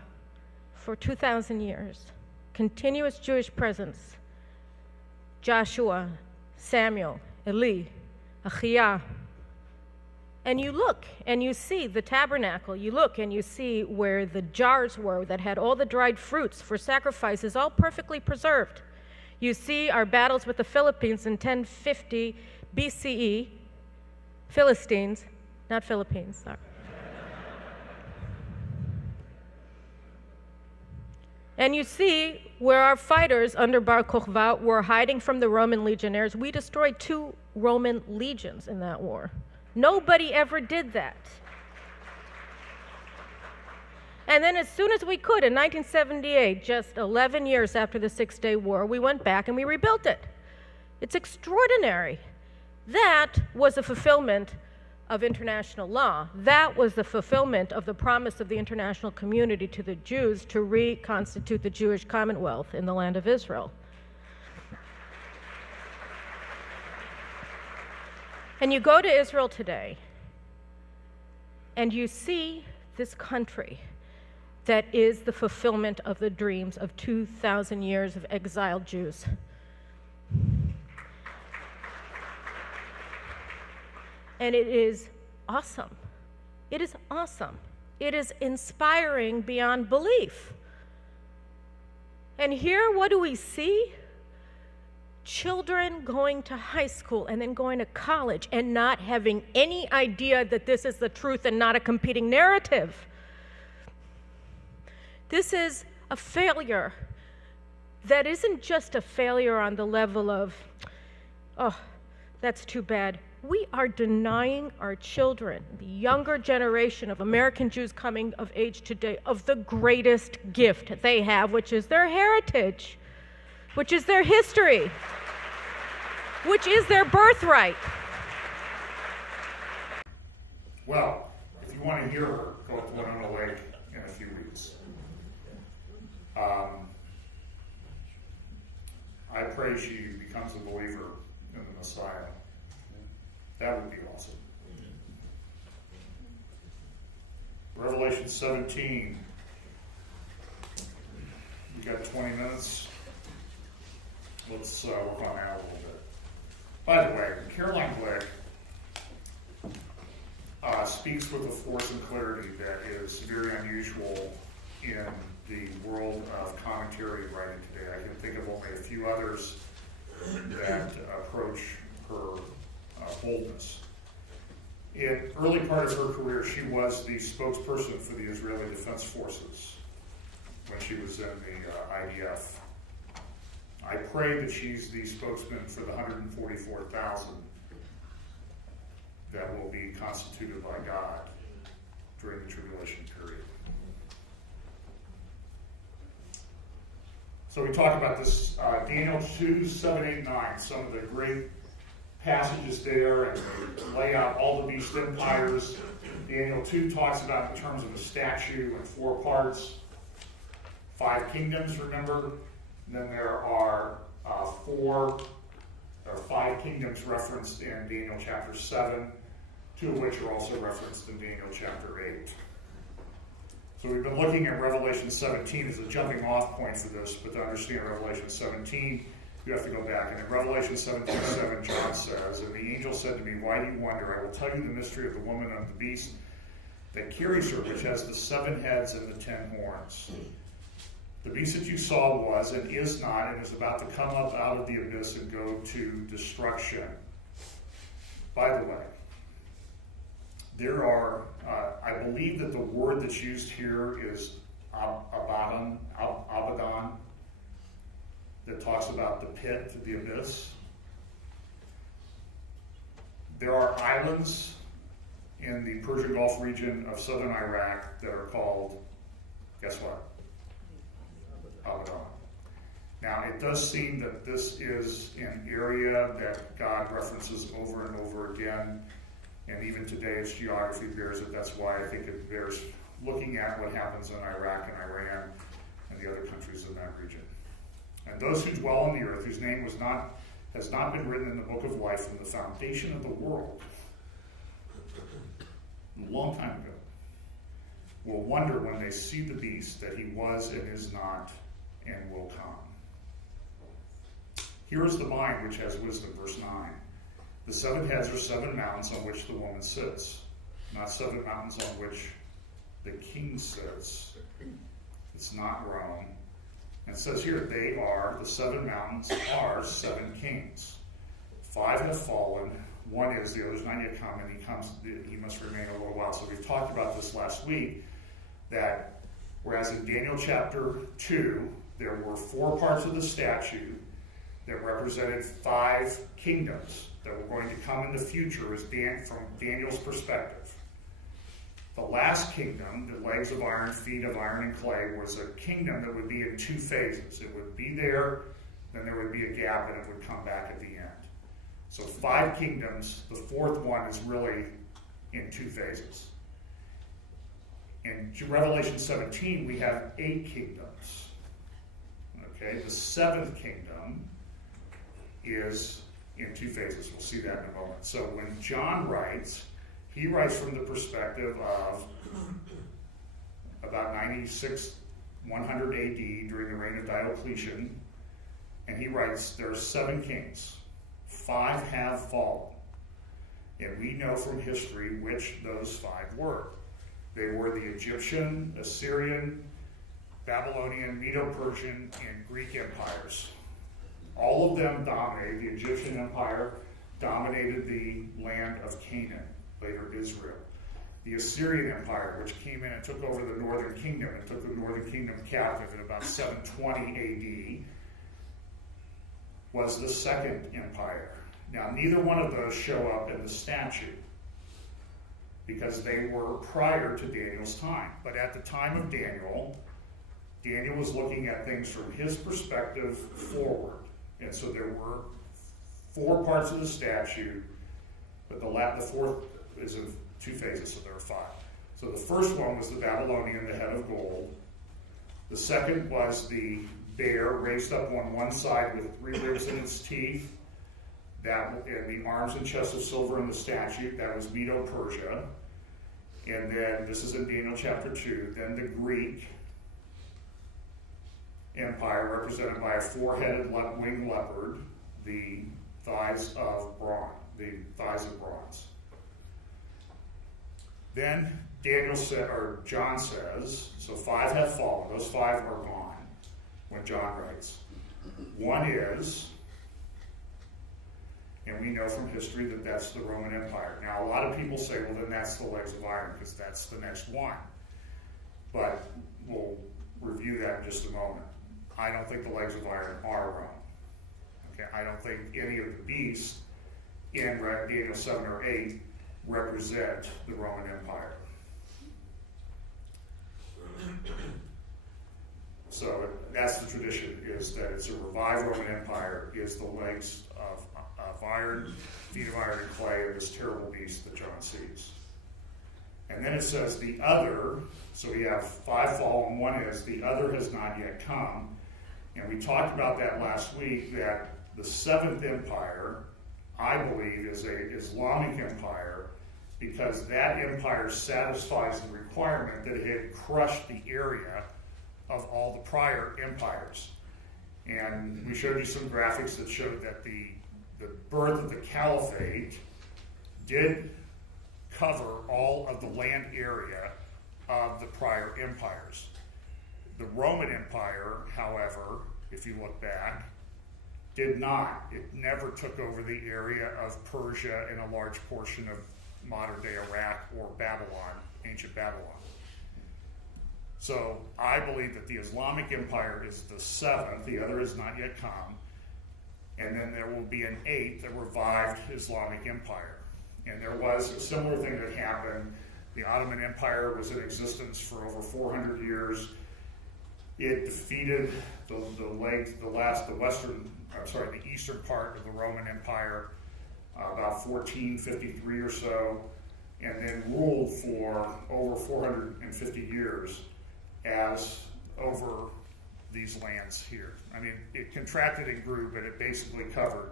for 2,000 years. Continuous Jewish presence. Joshua, Samuel, Eli, Achiyah. And you look and you see the tabernacle. You look and you see where the jars were that had all the dried fruits for sacrifices, all perfectly preserved. You see our battles with the Philippines in 1050 BCE. Philistines, not Philippines, sorry. And you see where our fighters under Bar Kokhba were hiding from the Roman legionnaires. We destroyed 2 Roman legions in that war. Nobody ever did that. And then as soon as we could, in 1978, just 11 years after the Six-Day War, we went back and we rebuilt it. It's extraordinary. That was a fulfillment of international law. That was the fulfillment of the promise of the international community to the Jews to reconstitute the Jewish Commonwealth in the land of Israel. And you go to Israel today, and you see this country that is the fulfillment of the dreams of 2,000 years of exiled Jews. And it is awesome. It is awesome. It is inspiring beyond belief. And here, what do we see? Children going to high school and then going to college and not having any idea that this is the truth and not a competing narrative. This is a failure that isn't just a failure on the level of, oh, that's too bad. We are denying our children, the younger generation of American Jews coming of age today, of the greatest gift they have, which is their heritage, which is their history, which is their birthright. Well, if you want to hear her, go to Winona Lake in a few weeks. I pray she becomes a believer in the Messiah. That would be awesome. Revelation 17. We got 20 minutes. Let's work on that a little bit. By the way, Caroline Glick speaks with a force and clarity that is very unusual in the world of commentary writing today. I can think of only a few others that approach her boldness. In early part of her career, she was the spokesperson for the Israeli Defense Forces when she was in the IDF. I pray that she's the spokesman for the 144,000 that will be constituted by God during the tribulation period. So we talk about this, Daniel 2, 7, 8, 9, some of the great passages there, and they lay out all the beast empires. Daniel 2 talks about in terms of a statue in 4 parts, 5 kingdoms, remember? And then there are 5 kingdoms referenced in Daniel chapter 7, 2 of which are also referenced in Daniel chapter 8. So we've been looking at Revelation 17 as a jumping off point for this, but to understand Revelation 17, you have to go back. And in Revelation 17:7, John says, "And the angel said to me, Why do you wonder? I will tell you the mystery of the woman and the beast that carries her, which has the 7 heads and the 10 horns. The beast that you saw was and is not, and is about to come up out of the abyss and go to destruction." By the way, there are, I believe that the word that's used here is Abaddon, that talks about the pit, the abyss. There are islands in the Persian Gulf region of southern Iraq that are called, guess what? Abaddon. Now, it does seem that this is an area that God references over and over again, and even today its geography bears it. That's why I think it bears looking at what happens in Iraq and Iran and the other countries in that region. "And those who dwell on the earth, whose name has not been written in the book of life from the foundation of the world, a long time ago, will wonder when they see the beast that he was and is not and will come. Here is the mind which has wisdom, verse 9. The 7 heads are 7 mountains on which the woman sits, not 7 mountains on which the king sits. It's not Rome. And it says here, the 7 mountains are 7 kings. 5 have fallen, 1 is, the other's not yet come, and he must remain a little while. So we've talked about this last week, that whereas in Daniel chapter 2, there were 4 parts of the statute that represented 5 kingdoms that were going to come in the future from Daniel's perspective. The last kingdom, the legs of iron, feet of iron and clay, was a kingdom that would be in 2 phases. It would be there, then there would be a gap, and it would come back at the end. So 5 kingdoms, the 4th one is really in 2 phases. In Revelation 17, we have 8 kingdoms. Okay, the 7th kingdom is in 2 phases. We'll see that in a moment. So when John writes, he writes from the perspective of about 96, 100 AD, during the reign of Diocletian, and he writes, there are 7 kings. 5 have fallen. And we know from history which those 5 were. They were the Egyptian, Assyrian, Babylonian, Medo-Persian, and Greek empires. All of them dominated. The Egyptian empire dominated the land of Canaan, later Israel. The Assyrian empire, which came in and took over the northern kingdom and took the northern kingdom captive in about 720 AD, was the second empire. Now, neither one of those show up in the statute because they were prior to Daniel's time. But at the time of Daniel, Daniel was looking at things from his perspective forward. And so there were 4 parts of the statute, but the 4th is in 2 phases, so there are 5. So the first one was the Babylonian, the head of gold. The second was the bear raised up on one side with 3 ribs in its teeth, and the arms and chest of silver in the statute. That was Medo-Persia. And then, this is in Daniel chapter 2, then the Greek empire, represented by a 4-headed winged leopard, the thighs of bronze. Then John says, so 5 have fallen. Those 5 are gone when John writes. 1 is, and we know from history that that's the Roman Empire. Now, a lot of people say, well, then that's the legs of iron, because that's the next one. But we'll review that in just a moment. I don't think the legs of iron are Rome. Okay, I don't think any of the beasts in Daniel 7 or 8 represent the Roman Empire. So that's the tradition, is that it's a revived Roman Empire, is the legs of iron, feet of iron and clay, and this terrible beast that John sees. And then it says the other, so we have 5 fallen, 1 is, the other has not yet come. And we talked about that last week, that the 7th empire, I believe, is an Islamic empire, because that empire satisfies the requirement that it had crushed the area of all the prior empires. And we showed you some graphics that showed that the birth of the caliphate did cover all of the land area of the prior empires. The Roman Empire, however, if you look back, did not. It never took over the area of Persia and a large portion of modern-day Iraq or Babylon, ancient Babylon. So I believe that the Islamic Empire is the 7th, the other has not yet come, and then there will be an 8th, the revived Islamic Empire. And there was a similar thing that happened. The Ottoman Empire was in existence for over 400 years. It defeated the eastern part of the Roman Empire about 1453 or so, and then ruled for over 450 years as over these lands here. I mean, it contracted and grew, but it basically covered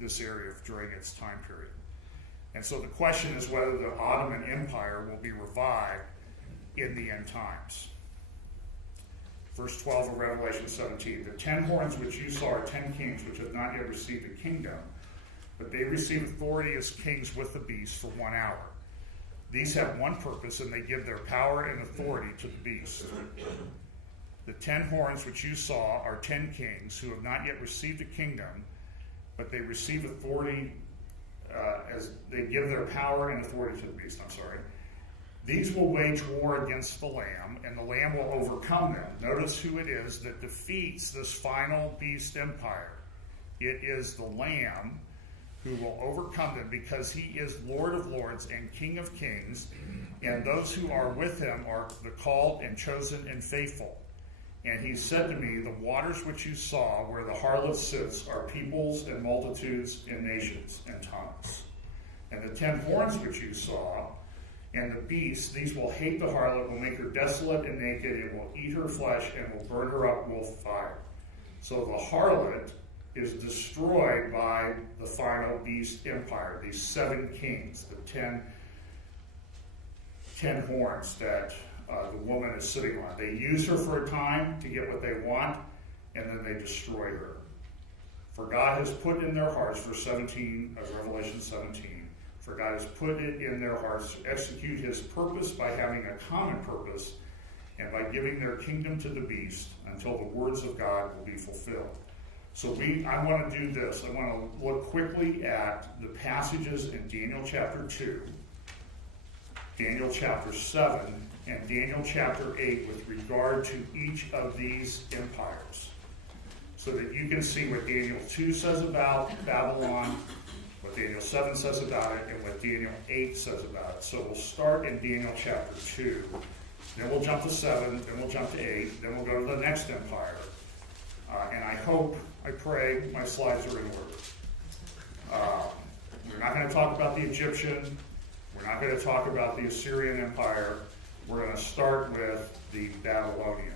this area during its time period. And so the question is whether the Ottoman Empire will be revived in the end times. Verse 12 of Revelation 17, the 10 horns which you saw are 10 kings which have not yet received a kingdom, but they receive authority as kings with the beast for 1 hour. These have one purpose, and they give their power and authority to the beast. The 10 horns which you saw are 10 kings who have not yet received a kingdom, but they receive authority as they give their power and authority to the beast. These will wage war against the Lamb, and the Lamb will overcome them. Notice who it is that defeats this final beast empire. It is the Lamb who will overcome them, because he is Lord of lords and King of kings, and those who are with him are the called and chosen and faithful. And he said to me, the waters which you saw where the harlot sits are peoples and multitudes and nations and tongues. And the 10 horns which you saw, and the beast, these will hate the harlot, will make her desolate and naked, and will eat her flesh, and will burn her up with fire. So the harlot is destroyed by the final beast empire, these 7 kings, the 10 horns that the woman is sitting on. They use her for a time to get what they want, and then they destroy her. For God has put in their hearts, verse 17 of Revelation 17, for God has put it in their hearts to execute his purpose by having a common purpose, and by giving their kingdom to the beast until the words of God will be fulfilled. So I want to do this. I want to look quickly at the passages in Daniel chapter 2, Daniel chapter 7, and Daniel chapter 8 with regard to each of these empires, so that you can see what Daniel 2 says about Babylon, what Daniel 7 says about it, and what Daniel 8 says about it. So we'll start in Daniel chapter 2, then we'll jump to 7, then we'll jump to 8, then we'll go to the next empire. And I pray my slides are in order. We're not going to talk about the Egyptian. We're not going to talk about the Assyrian Empire. We're going to start with the Babylonian,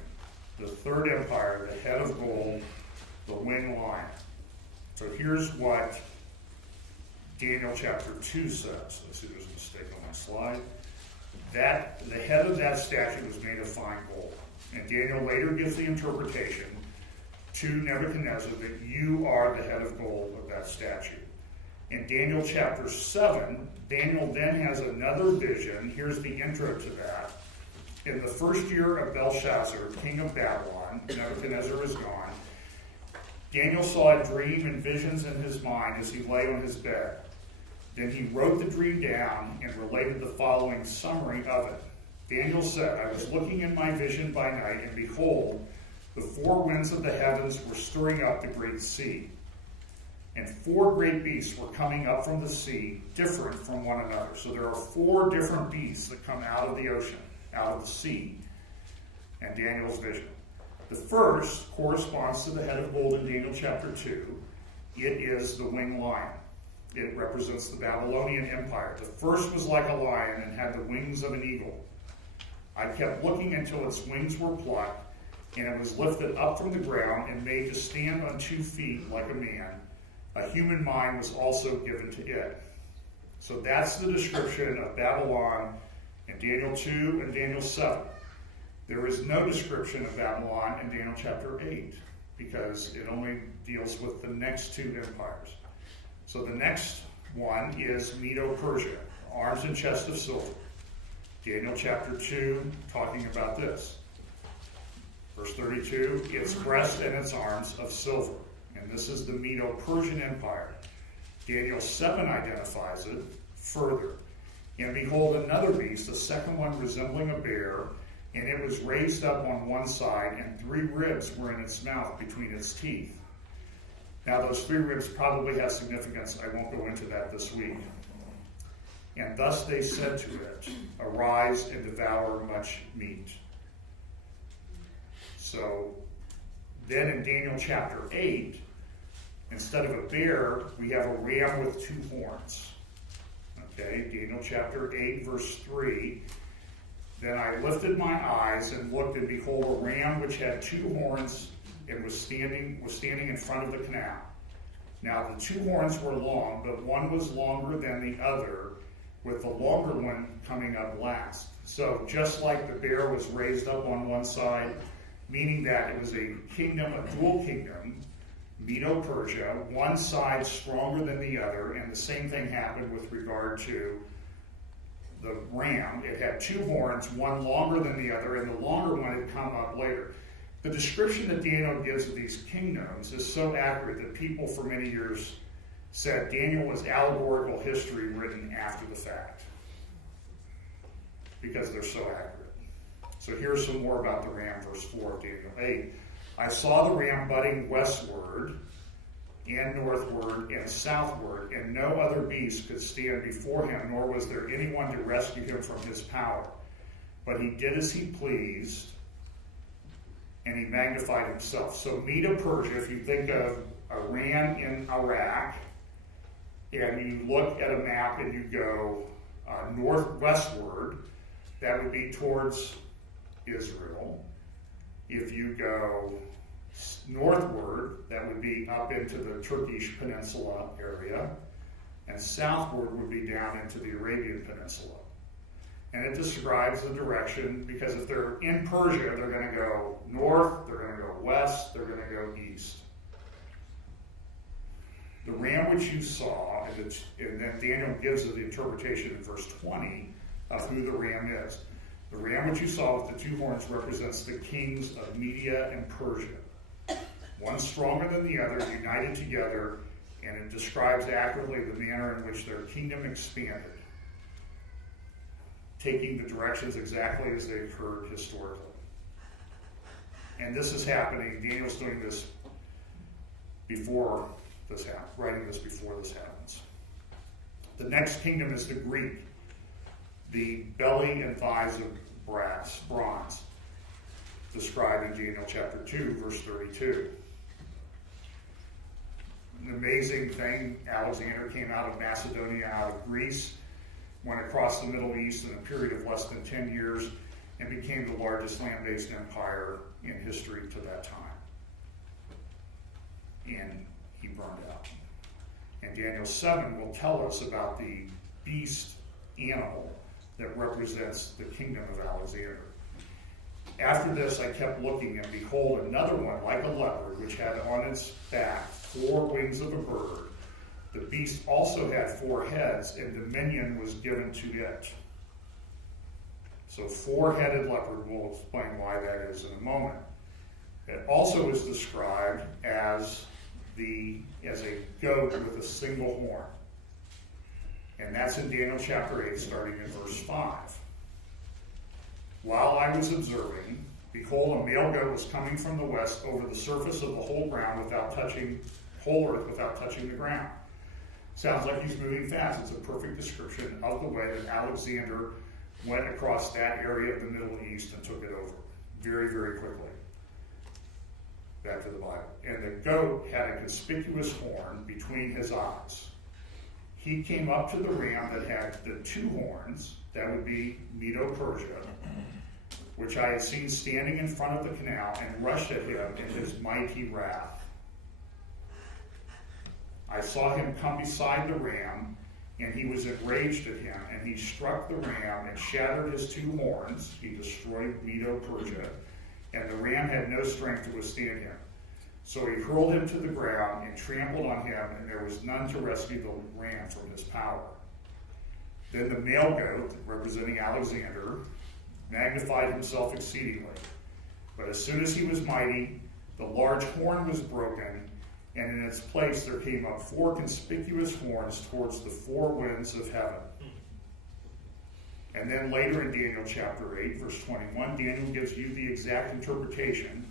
the third empire, the head of gold, the winged lion. So here's what Daniel chapter 2 says. Let's see if there's a mistake on my slide. That the head of that statue was made of fine gold. And Daniel later gives the interpretation to Nebuchadnezzar that you are the head of gold of that statue. In Daniel chapter 7, Daniel then has another vision. Here's the intro to that. In the first year of Belshazzar, king of Babylon, Nebuchadnezzar is gone, Daniel saw a dream and visions in his mind as he lay on his bed. Then he wrote the dream down and related the following summary of it. Daniel said, I was looking in my vision by night, and behold, the 4 winds of the heavens were stirring up the great sea. And 4 great beasts were coming up from the sea, different from one another. So there are 4 different beasts that come out of the ocean, out of the sea, and Daniel's vision. The first corresponds to the head of gold in Daniel chapter 2. It is the winged lion. It represents the Babylonian Empire. The first was like a lion and had the wings of an eagle. I kept looking until its wings were plucked, and it was lifted up from the ground and made to stand on 2 feet like a man. A human mind was also given to it. So that's the description of Babylon in Daniel 2 and Daniel 7. There is no description of Babylon in Daniel chapter 8, because it only deals with the next 2 empires. So the next one is Medo-Persia, arms and chest of silver. Daniel chapter 2, talking about this. Verse 32, its breast and its arms of silver. And this is the Medo-Persian Empire. Daniel 7 identifies it further. And behold, another beast, a second one resembling a bear, and it was raised up on one side, and 3 ribs were in its mouth between its teeth. Now those 3 ribs probably have significance. I won't go into that this week. And thus they said to it, arise and devour much meat. So then in Daniel chapter 8, instead of a bear, we have a ram with 2 horns. Okay, Daniel chapter 8, verse 3. Then I lifted my eyes and looked, and behold, a ram which had 2 horns and was standing in front of the canal. Now the two horns were long, but one was longer than the other, with the longer one coming up last. So just like the bear was raised up on one side, meaning that it was a kingdom, a dual kingdom, Medo-Persia, one side stronger than the other, and the same thing happened with regard to the ram. It had two horns, one longer than the other, and the longer one had come up later. The description that Daniel gives of these kingdoms is so accurate that people for many years said Daniel was allegorical history written after the fact, because they're so accurate. So here's some more about the ram, verse 4 of Daniel 8. I saw the ram budding westward and northward and southward, and no other beast could stand before him, nor was there anyone to rescue him from his power. But he did as he pleased, and he magnified himself. So Medo-Persia, if you think of Iran in Iraq, and you look at a map and you go northwestward, that would be towards Israel. If you go northward, that would be up into the Turkish peninsula area, and southward would be down into the Arabian Peninsula. And it describes the direction, because if they're in Persia, they're going to go north, they're going to go west, they're going to go east. The ram which you saw, and then Daniel gives us the interpretation in verse 20 of who the ram is. The ram which you saw with the two horns represents the kings of Media and Persia. One stronger than the other, united together, and it describes accurately the manner in which their kingdom expanded, taking the directions exactly as they occurred historically. And this is happening. Daniel's doing this before this happens, writing this before this happens. The next kingdom is the Greek, the belly and thighs of bronze, described in Daniel chapter 2, verse 32. An amazing thing, Alexander came out of Macedonia, out of Greece, went across the Middle East in a period of less than 10 years, and became the largest land-based empire in history to that time. And he burned out. And Daniel 7 will tell us about the beast animal that represents the kingdom of Alexander. After this I kept looking, and behold, another one like a leopard, which had on its back 4 wings of a bird. The beast also had 4 heads, and dominion was given to it. So 4-headed leopard, we'll explain why that is in a moment. It also is described as a goat with a single horn. And that's in Daniel chapter 8, starting in verse 5. While I was observing, behold, a male goat was coming from the west over the surface of the whole ground whole earth without touching the ground. Sounds like he's moving fast. It's a perfect description of the way that Alexander went across that area of the Middle East and took it over very, very quickly. Back to the Bible. And the goat had a conspicuous horn between his eyes. He came up to the ram that had the 2 horns, that would be Medo-Persia, which I had seen standing in front of the canal, and rushed at him in his mighty wrath. I saw him come beside the ram, and he was enraged at him, and he struck the ram and shattered his 2 horns. He destroyed Medo-Persia, and the ram had no strength to withstand him. So he hurled him to the ground and trampled on him, and there was none to rescue the ram from his power. Then the male goat, representing Alexander, magnified himself exceedingly. But as soon as he was mighty, the large horn was broken, and in its place there came up 4 conspicuous horns towards the 4 winds of heaven. And then later in Daniel chapter 8, verse 21, Daniel gives you the exact interpretation,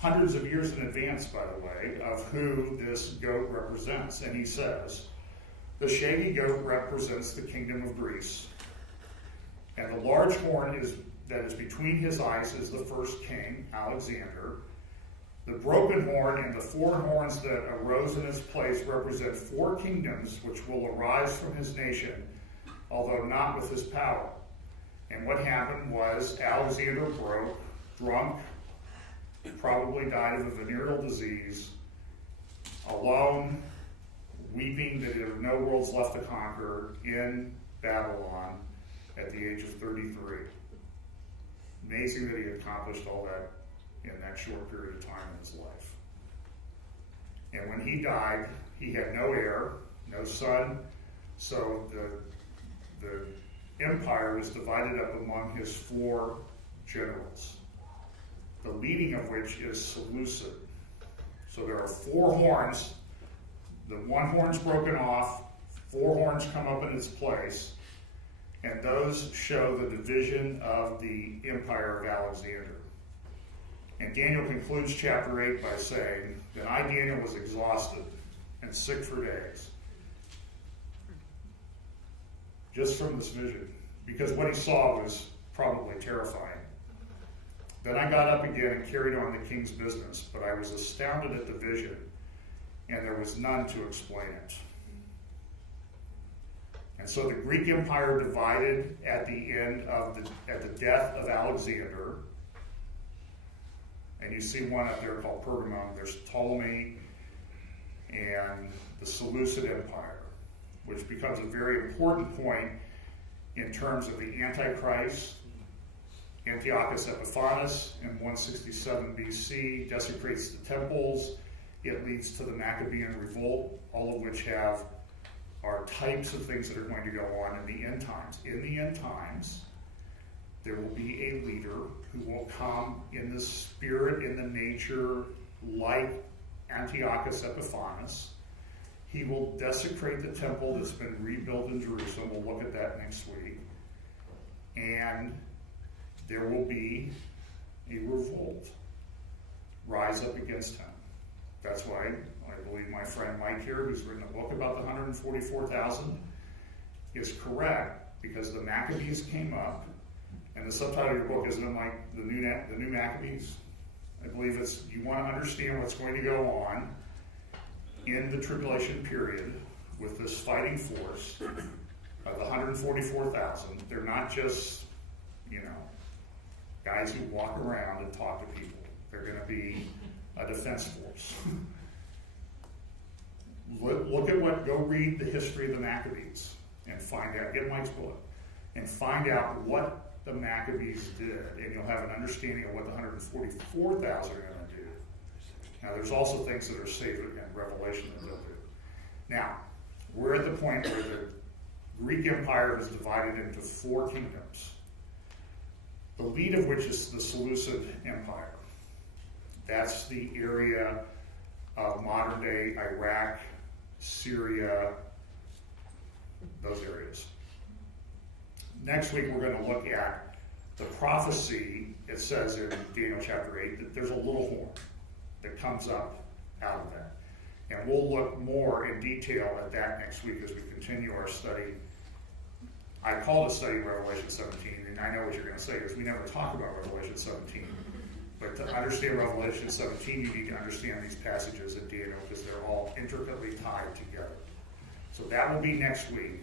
hundreds of years in advance, by the way, of who this goat represents. And he says, the shaggy goat represents the kingdom of Greece, and the large horn that is between his eyes is the first king, Alexander. The broken horn and the 4 horns that arose in its place represent 4 kingdoms which will arise from his nation, although not with his power. And what happened was Alexander broke, drunk, probably died of a venereal disease alone, weeping that there are no worlds left to conquer in Babylon at the age of 33. Amazing that he accomplished all that in that short period of time in his life. And when he died, he had no heir, no son, so the empire was divided up among his 4 generals, the leading of which is Seleucid. So there are 4 horns. The one horn's broken off, 4 horns come up in its place, and those show the division of the empire of Alexander. And Daniel concludes chapter 8 by saying, "Then I, Daniel, was exhausted and sick for days." Just from this vision, because what he saw was probably terrifying. "Then I got up again and carried on the king's business, but I was astounded at the vision, and there was none to explain it." And so the Greek Empire divided at the end of at the death of Alexander. And you see one up there called Pergamum. There's Ptolemy and the Seleucid Empire, which becomes a very important point in terms of the Antichrist. Antiochus Epiphanes in 167 BC desecrates the temples. It leads to the Maccabean revolt, all of which are types of things that are going to go on in the end times. In the end times, there will be a leader who will come in the spirit, in the nature, like Antiochus Epiphanes. He will desecrate the temple that's been rebuilt in Jerusalem. We'll look at that next week. And there will be a revolt rise up against him. That's why I believe my friend Mike here, who's written a book about the 144,000, is correct, because the Maccabees came up, and the subtitle of your book, isn't it, Mike, the new Maccabees? I believe it's, you want to understand what's going to go on in the tribulation period with this fighting force of the 144,000. They're not just, guys who walk around and talk to people. They're going to be a defense force. Go read the history of the Maccabees and find out, get Mike's book, and find out what the Maccabees did, and you'll have an understanding of what the 144,000 are going to do. Now, there's also things that are saved in Revelation that they'll do. Now, we're at the point where the Greek Empire is divided into 4 kingdoms, the lead of which is the Seleucid Empire. That's the area of modern-day Iraq, Syria, those areas. Next week, we're going to look at the prophecy. It says in Daniel chapter 8 that there's a little horn that comes up out of that. And we'll look more in detail at that next week as we continue our study. I call it study Revelation 17, and I know what you're going to say, is we never talk about Revelation 17. But to understand Revelation 17, you need to understand these passages in Daniel, because they're all intricately tied together. So that will be next week.